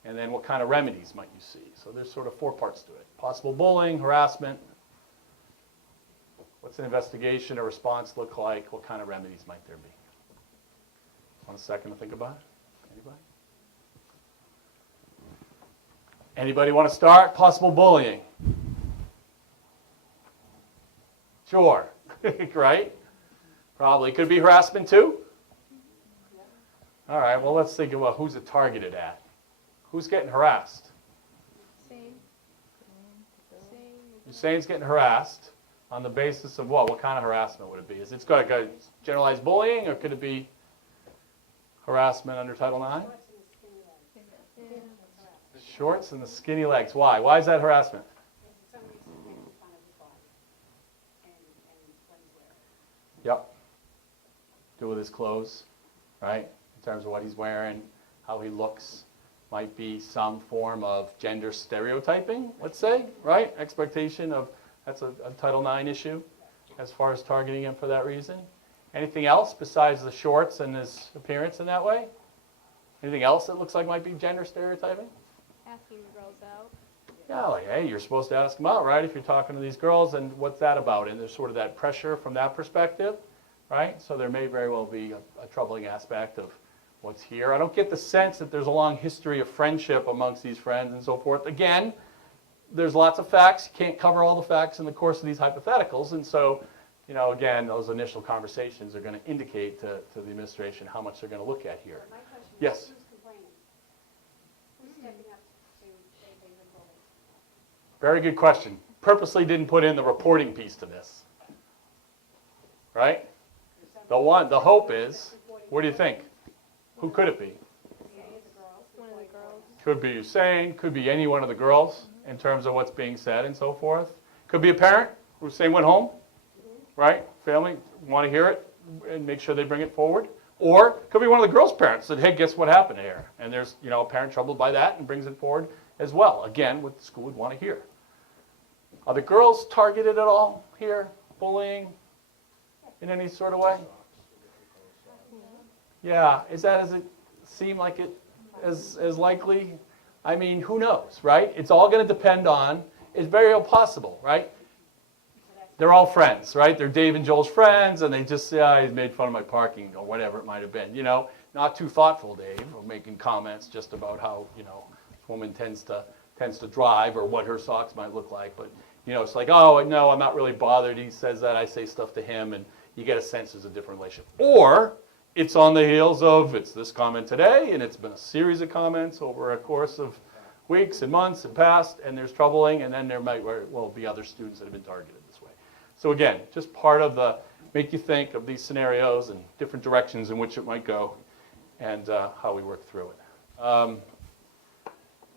And then what kind of remedies might you see? So there's sort of 4 parts to it. Possible bullying, harassment. What's an investigation or response look like? What kind of remedies might there be? Want a second to think about it? Anybody? Anybody want to start? Possible bullying. Sure, right? Probably. Could be harassment too? All right, well, let's think about who's it targeted at. Who's getting harassed? Hussein's getting harassed on the basis of what? What kind of harassment would it be? Is it got to generalized bullying, or could it be harassment under Title IX? Shorts and the skinny legs. Why? Why is that harassment? Yep. Do with his clothes, right? In terms of what he's wearing, how he looks, might be some form of gender stereotyping, let's say, right? Expectation of, that's a Title IX issue as far as targeting him for that reason. Anything else besides the shorts and his appearance in that way? Anything else that looks like might be gender stereotyping? Asking the girls out. Yeah, like, hey, you're supposed to ask them out, right? If you're talking to these girls, and what's that about? And there's sort of that pressure from that perspective, right? So there may very well be a troubling aspect of what's here. I don't get the sense that there's a long history of friendship amongst these friends and so forth. Again, there's lots of facts. You can't cover all the facts in the course of these hypotheticals. And so, again, those initial conversations are going to indicate to the administration how much they're going to look at here. My question is, Yes? who's complaining? Who's stepping up to say they've been bullied? Very good question. Purposely didn't put in the reporting piece to this. Right? The hope is, what do you think? Who could it be? One of the girls. Could be Hussein, could be any one of the girls in terms of what's being said and so forth. Could be a parent. Hussein went home, right? Family, want to hear it and make sure they bring it forward. Or could be one of the girls' parents that, hey, guess what happened here? And there's, a parent troubled by that and brings it forward as well. Again, what the school would want to hear. Are the girls targeted at all here? Bullying in any sort of way? Yeah, does it seem like it as likely? I mean, who knows, right? It's all going to depend on, it's very possible, right? So that's they're all friends, right? They're Dave and Joel's friends, and they just say, oh, he made fun of my parking, or whatever it might have been, you know? Not too thoughtful, Dave, or making comments just about how, you know, this woman tends to drive, or what her socks might look like. But, you know, it's like, oh, no, I'm not really bothered. He says that, I say stuff to him, and you get a sense there's a different relation. Or it's on the heels of, it's this comment today, and it's been a series of comments over a course of weeks and months and past, and there's troubling, and then there might well be other students that have been targeted this way. So again, just part of the, make you think of these scenarios and different directions in which it might go, and how we work through it.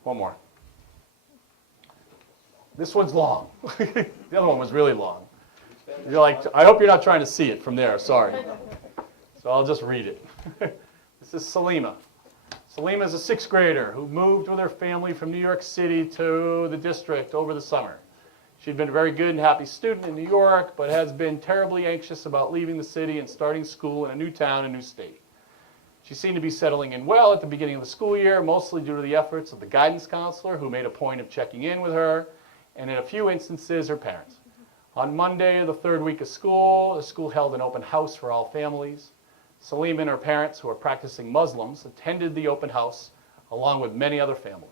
One more. This one's long. The other one was really long. You're like, I hope you're not trying to see it from there, sorry. So I'll just read it. This is Salima. Salima is a sixth grader who moved with her family from New York City to the district over the summer. She'd been a very good and happy student in New York, but has been terribly anxious about leaving the city and starting school in a new town, a new state. She seemed to be settling in well at the beginning of the school year, mostly due to the efforts of the guidance counselor, who made a point of checking in with her, and in a few instances, her parents. On Monday of the third week of school, the school held an open house for all families. Salima and her parents, who are practicing Muslims, attended the open house along with many other families.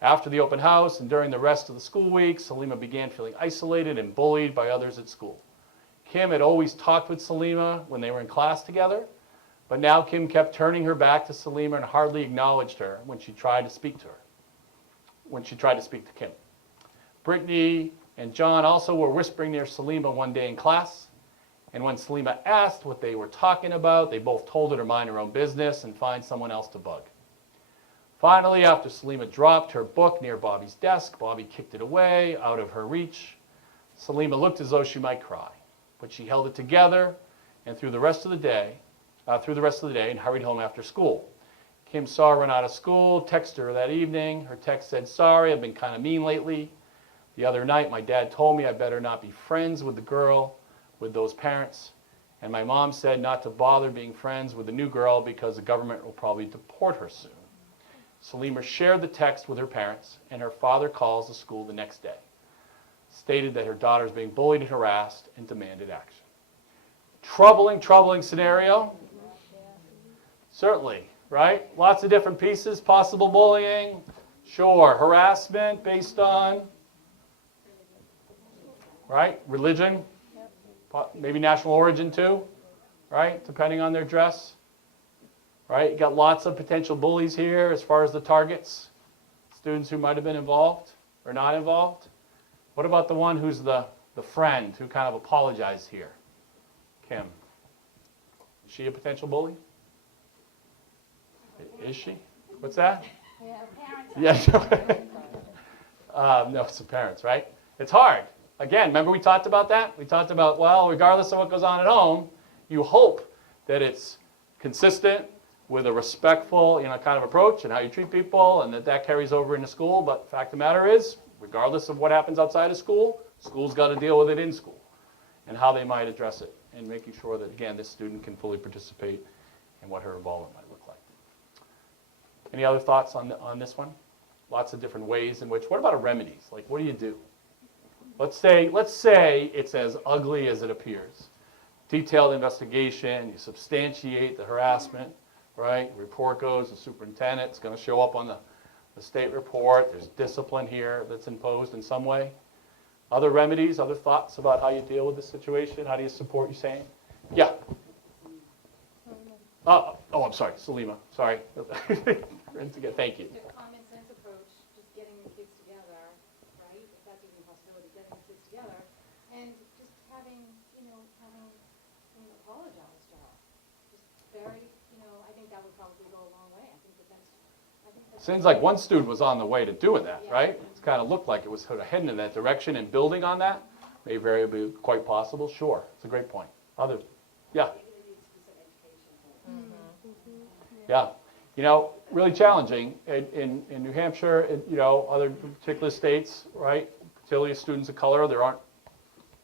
After the open house and during the rest of the school week, Salima began feeling isolated and bullied by others at school. Kim had always talked with Salima when they were in class together, but now Kim kept turning her back to Salima and hardly acknowledged her when she tried to speak to Kim. Brittany and John also were whispering near Salima one day in class, and when Salima asked what they were talking about, they both told her to mind her own business and find someone else to bug. Finally, after Salima dropped her book near Bobby's desk, Bobby kicked it away, out of her reach. Salima looked as though she might cry, but she held it together and through the rest of the day and hurried home after school. Kim saw her run out of school, texted her that evening. Her text said, "Sorry, I've been kind of mean lately. The other night, my dad told me I better not be friends with the girl with those parents. And my mom said not to bother being friends with the new girl because the government will probably deport her soon." Salima shared the text with her parents, and her father calls the school the next day, stated that her daughter is being bullied and harassed, and demanded action. Troubling scenario. Certainly, right? Lots of different pieces, possible bullying, sure, harassment based on, right, religion, maybe national origin too, right, depending on their dress, right? You got lots of potential bullies here as far as the targets, students who might have been involved or not involved. What about the one who's the friend who kind of apologized here? Kim. Is she a potential bully? Is she? What's that? Yeah, parents. Yeah. No, it's the parents, right? It's hard. Again, remember we talked about that? We talked about, well, regardless of what goes on at home, you hope that it's consistent with a respectful, kind of approach and how you treat people, and that carries over into school. But the fact of the matter is, regardless of what happens outside of school, school's got to deal with it in school and how they might address it, and making sure that, again, this student can fully participate in what her involvement might look like. Any other thoughts on this one? Lots of different ways in which, what about remedies? Like, what do you do? Let's say it's as ugly as it appears. Detailed investigation, you substantiate the harassment, right? Report goes to the superintendent, it's going to show up on the state report. There's discipline here that's imposed in some way. Other remedies, other thoughts about how you deal with this situation? How do you support, you saying? Yeah. Oh, I'm sorry, Salima. Sorry. Thank you. The common sense approach, just getting the kids together, right? If that's even a possibility, getting the kids together, and just having someone apologize to her. Just very, I think that would probably go a long way. I think that's. Seems like one student was on the way to doing that, right? It kind of looked like it was sort of heading in that direction, and building on that may very be quite possible. Sure, it's a great point. Yeah. Yeah. Really challenging in New Hampshire, other particular states, right? Particularly students of color, there aren't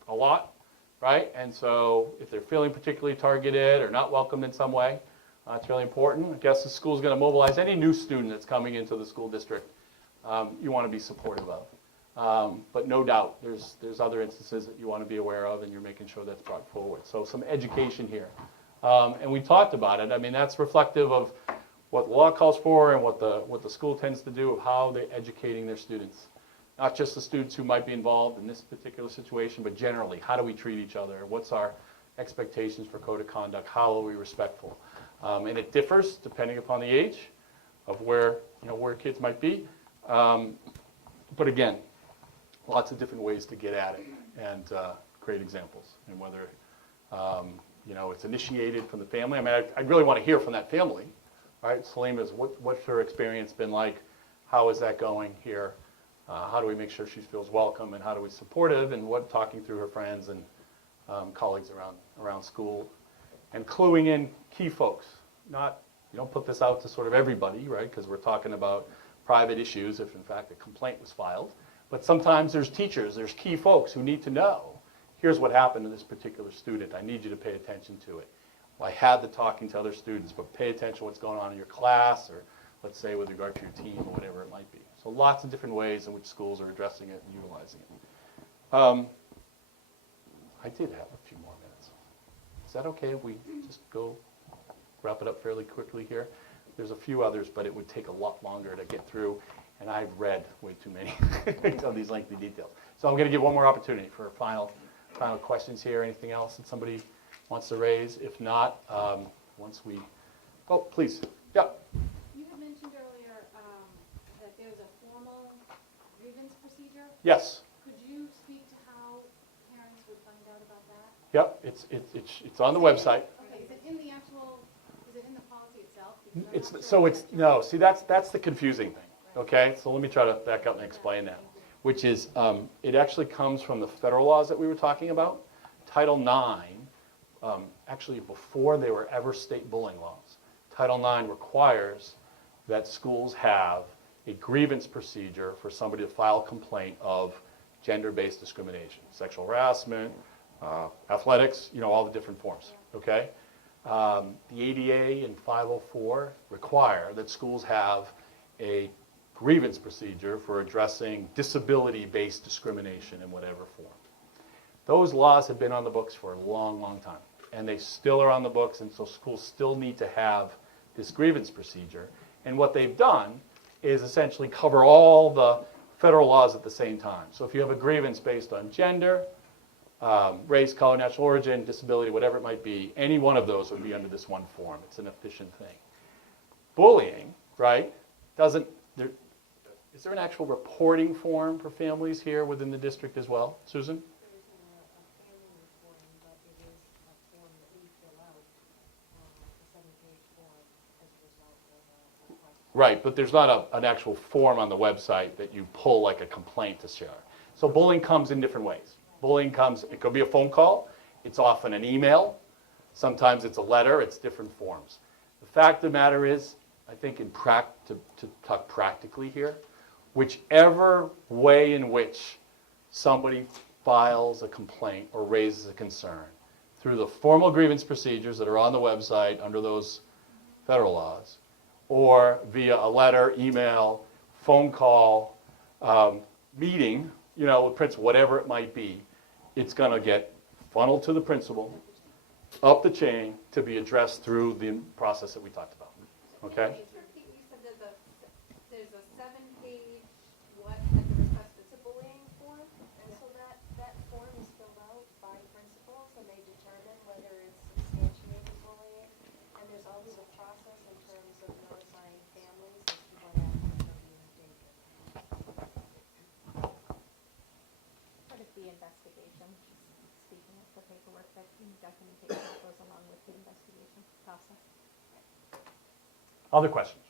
a lot, right? And so if they're feeling particularly targeted or not welcomed in some way, it's really important. I guess the school's going to mobilize any new student that's coming into the school district. You want to be supportive of. But no doubt, there's other instances that you want to be aware of, and you're making sure that's brought forward. So some education here. And we talked about it. I mean, that's reflective of what the law calls for and what the school tends to do, of how they're educating their students. Not just the students who might be involved in this particular situation, but generally, how do we treat each other? What's our expectations for code of conduct? How are we respectful? And it differs depending upon the age of where kids might be. But again, lots of different ways to get at it and create examples. And whether it's initiated from the family. I mean, I'd really want to hear from that family, right? Salima's, what's her experience been like? How is that going here? How do we make sure she feels welcome, and how do we support her, and what talking through her friends and colleagues around school, and cluing in key folks. You don't put this out to sort of everybody, right? Because we're talking about private issues if in fact a complaint was filed. But sometimes there's teachers, there's key folks who need to know, here's what happened to this particular student. I need you to pay attention to it. Well, I had the talking to other students, but pay attention to what's going on in your class, or let's say with regard to your team or whatever it might be. So lots of different ways in which schools are addressing it and utilizing it. I did have a few more minutes. Is that okay if we just go wrap it up fairly quickly here? There's a few others, but it would take a lot longer to get through, and I've read way too many of these lengthy details. So I'm going to give one more opportunity for final questions here. Anything else that somebody wants to raise? If not, please. Yeah. You had mentioned earlier that there's a formal grievance procedure. Yes. Could you speak to how parents would find out about that? Yep. It's on the website. Okay, is it in the policy itself? No, see, that's the confusing thing, okay? So let me try to back up and explain that, which is, it actually comes from the federal laws that we were talking about. Title IX, actually before they were ever state bullying laws, Title IX requires that schools have a grievance procedure for somebody to file a complaint of gender-based discrimination, sexual harassment, athletics, all the different forms, okay? The ADA and 504 require that schools have a grievance procedure for addressing disability-based discrimination in whatever form. Those laws have been on the books for a long, long time, and they still are on the books, and so schools still need to have this grievance procedure. And what they've done is essentially cover all the federal laws at the same time. So if you have a grievance based on gender, race, color, national origin, disability, whatever it might be, any one of those would be under this one form. It's an efficient thing. Bullying, right, is there an actual reporting form for families here within the district as well? Susan? There isn't a family reporting, but it is a form that we fill out, a 7-page form as a result of a request. Right, but there's not an actual form on the website that you pull like a complaint to share. So bullying comes in different ways. It could be a phone call, it's often an email, sometimes it's a letter, it's different forms. The fact of the matter is, I think to talk practically here, whichever way in which somebody files a complaint or raises a concern, through the formal grievance procedures that are on the website under those federal laws, or via a letter, email, phone call, meeting, with principal, whatever it might be, it's going to get funneled to the principal, up the chain, to be addressed through the process that we talked about. Okay? You said there's a 7-page at the request it's a bullying form, and so that form is filled out by principals, and they determine whether it's substantiated bullying, and there's always a process in terms of notifying families as to what actions are being taken. Part of the investigation, speaking of the paperwork that documentation that goes along with the investigation process. Other questions?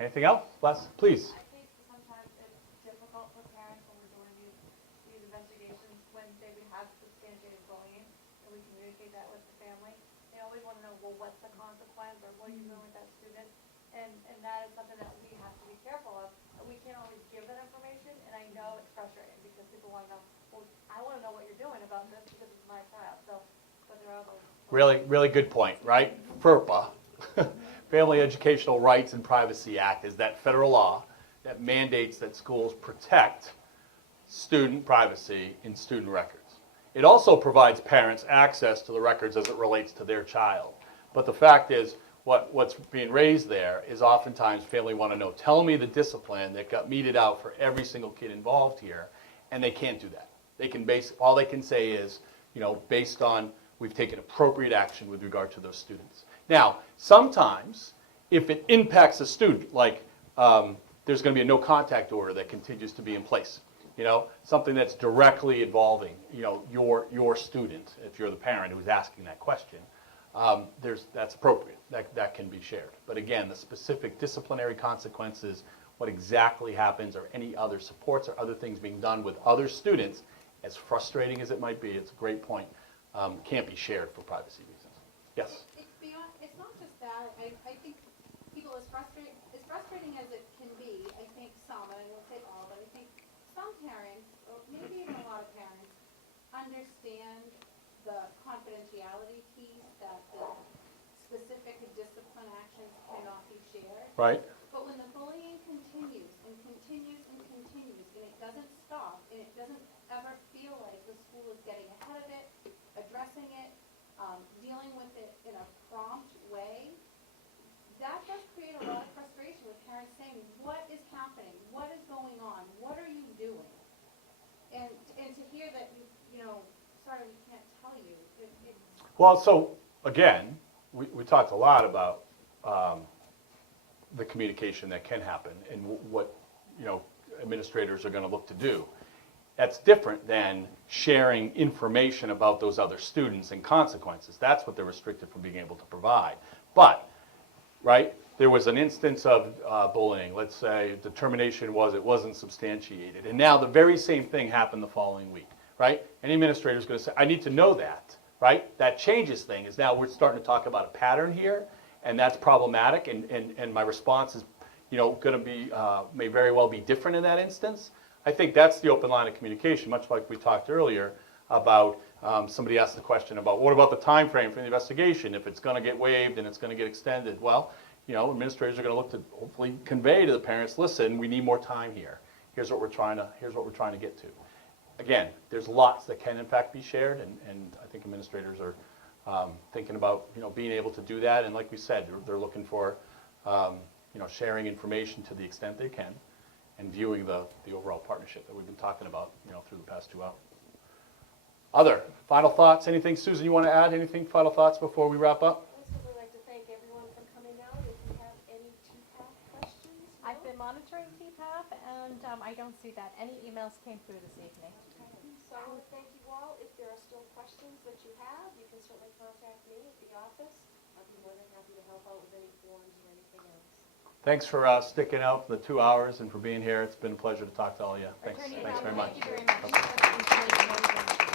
Anything else? Les, please. I think sometimes it's difficult for parents when we're doing these investigations when they have substantiated bullying, and we communicate that with the family. They always want to know, well, what's the consequence, or what are you doing with that student? And that is something that we have to be careful of. We can't always give that information, and I know it's frustrating because people want to know, well, I want to know what you're doing about this because it's my child. So, but there are those. Really, really good point, right? FERPA, Family Educational Rights and Privacy Act, is that federal law that mandates that schools protect student privacy in student records. It also provides parents access to the records as it relates to their child. But the fact is, what's being raised there is oftentimes family want to know, tell me the discipline that got meted out for every single kid involved here, and they can't do that. They can all they can say is, based on we've taken appropriate action with regard to those students. Now, sometimes if it impacts a student, like there's going to be a no contact order that continues to be in place, something that's directly involving, your student, if you're the parent who's asking that question, that's appropriate. That can be shared. But again, the specific disciplinary consequences, what exactly happens, or any other supports or other things being done with other students, as frustrating as it might be, it's a great point, can't be shared for privacy reasons. Yes? It's not just that. I think people, as frustrating as it can be, I think some, and I won't say all, but I think some parents, or maybe even a lot of parents, understand the confidentiality piece, that the specific discipline actions cannot be shared. Right. But when the bullying continues and continues and continues, and it doesn't stop, and it doesn't ever feel like the school is getting ahead of it, addressing it, dealing with it in a prompt way, that does create a lot of frustration with parents saying, what is happening? What is going on? What are you doing? And to hear that, sorry, we can't tell you. Well, so again, we talked a lot about the communication that can happen and what administrators are going to look to do. That's different than sharing information about those other students and consequences. That's what they're restricted from being able to provide. But, right, there was an instance of bullying. Let's say determination was it wasn't substantiated. And now the very same thing happened the following week, right? Any administrator is going to say, I need to know that, right? That changes things. Now we're starting to talk about a pattern here, and that's problematic, and my response is, going to be, may very well be different in that instance. I think that's the open line of communication, much like we talked earlier about, somebody asked the question about, what about the time frame for the investigation? If it's going to get waived and it's going to get extended, well, administrators are going to look to hopefully convey to the parents, listen, we need more time here. Here's what we're trying to get to. Again, there's lots that can in fact be shared, and I think administrators are thinking about being able to do that. And like we said, they're looking for sharing information to the extent they can, and viewing the overall partnership that we've been talking about through the past 2 hours. Other final thoughts? Anything, Susan, you want to add? Anything? Final thoughts before we wrap up? I'd simply like to thank everyone for coming out. If you have any TPAF questions, I've been monitoring TPAF, and I don't see that. Any emails came through this evening. So thank you all. If there are still questions that you have, you can certainly contact me at the office. I'd be more than happy to help out with any forms or anything else. Thanks for sticking out for the 2 hours and for being here. It's been a pleasure to talk to all of you. Thanks very much. Thank you very much.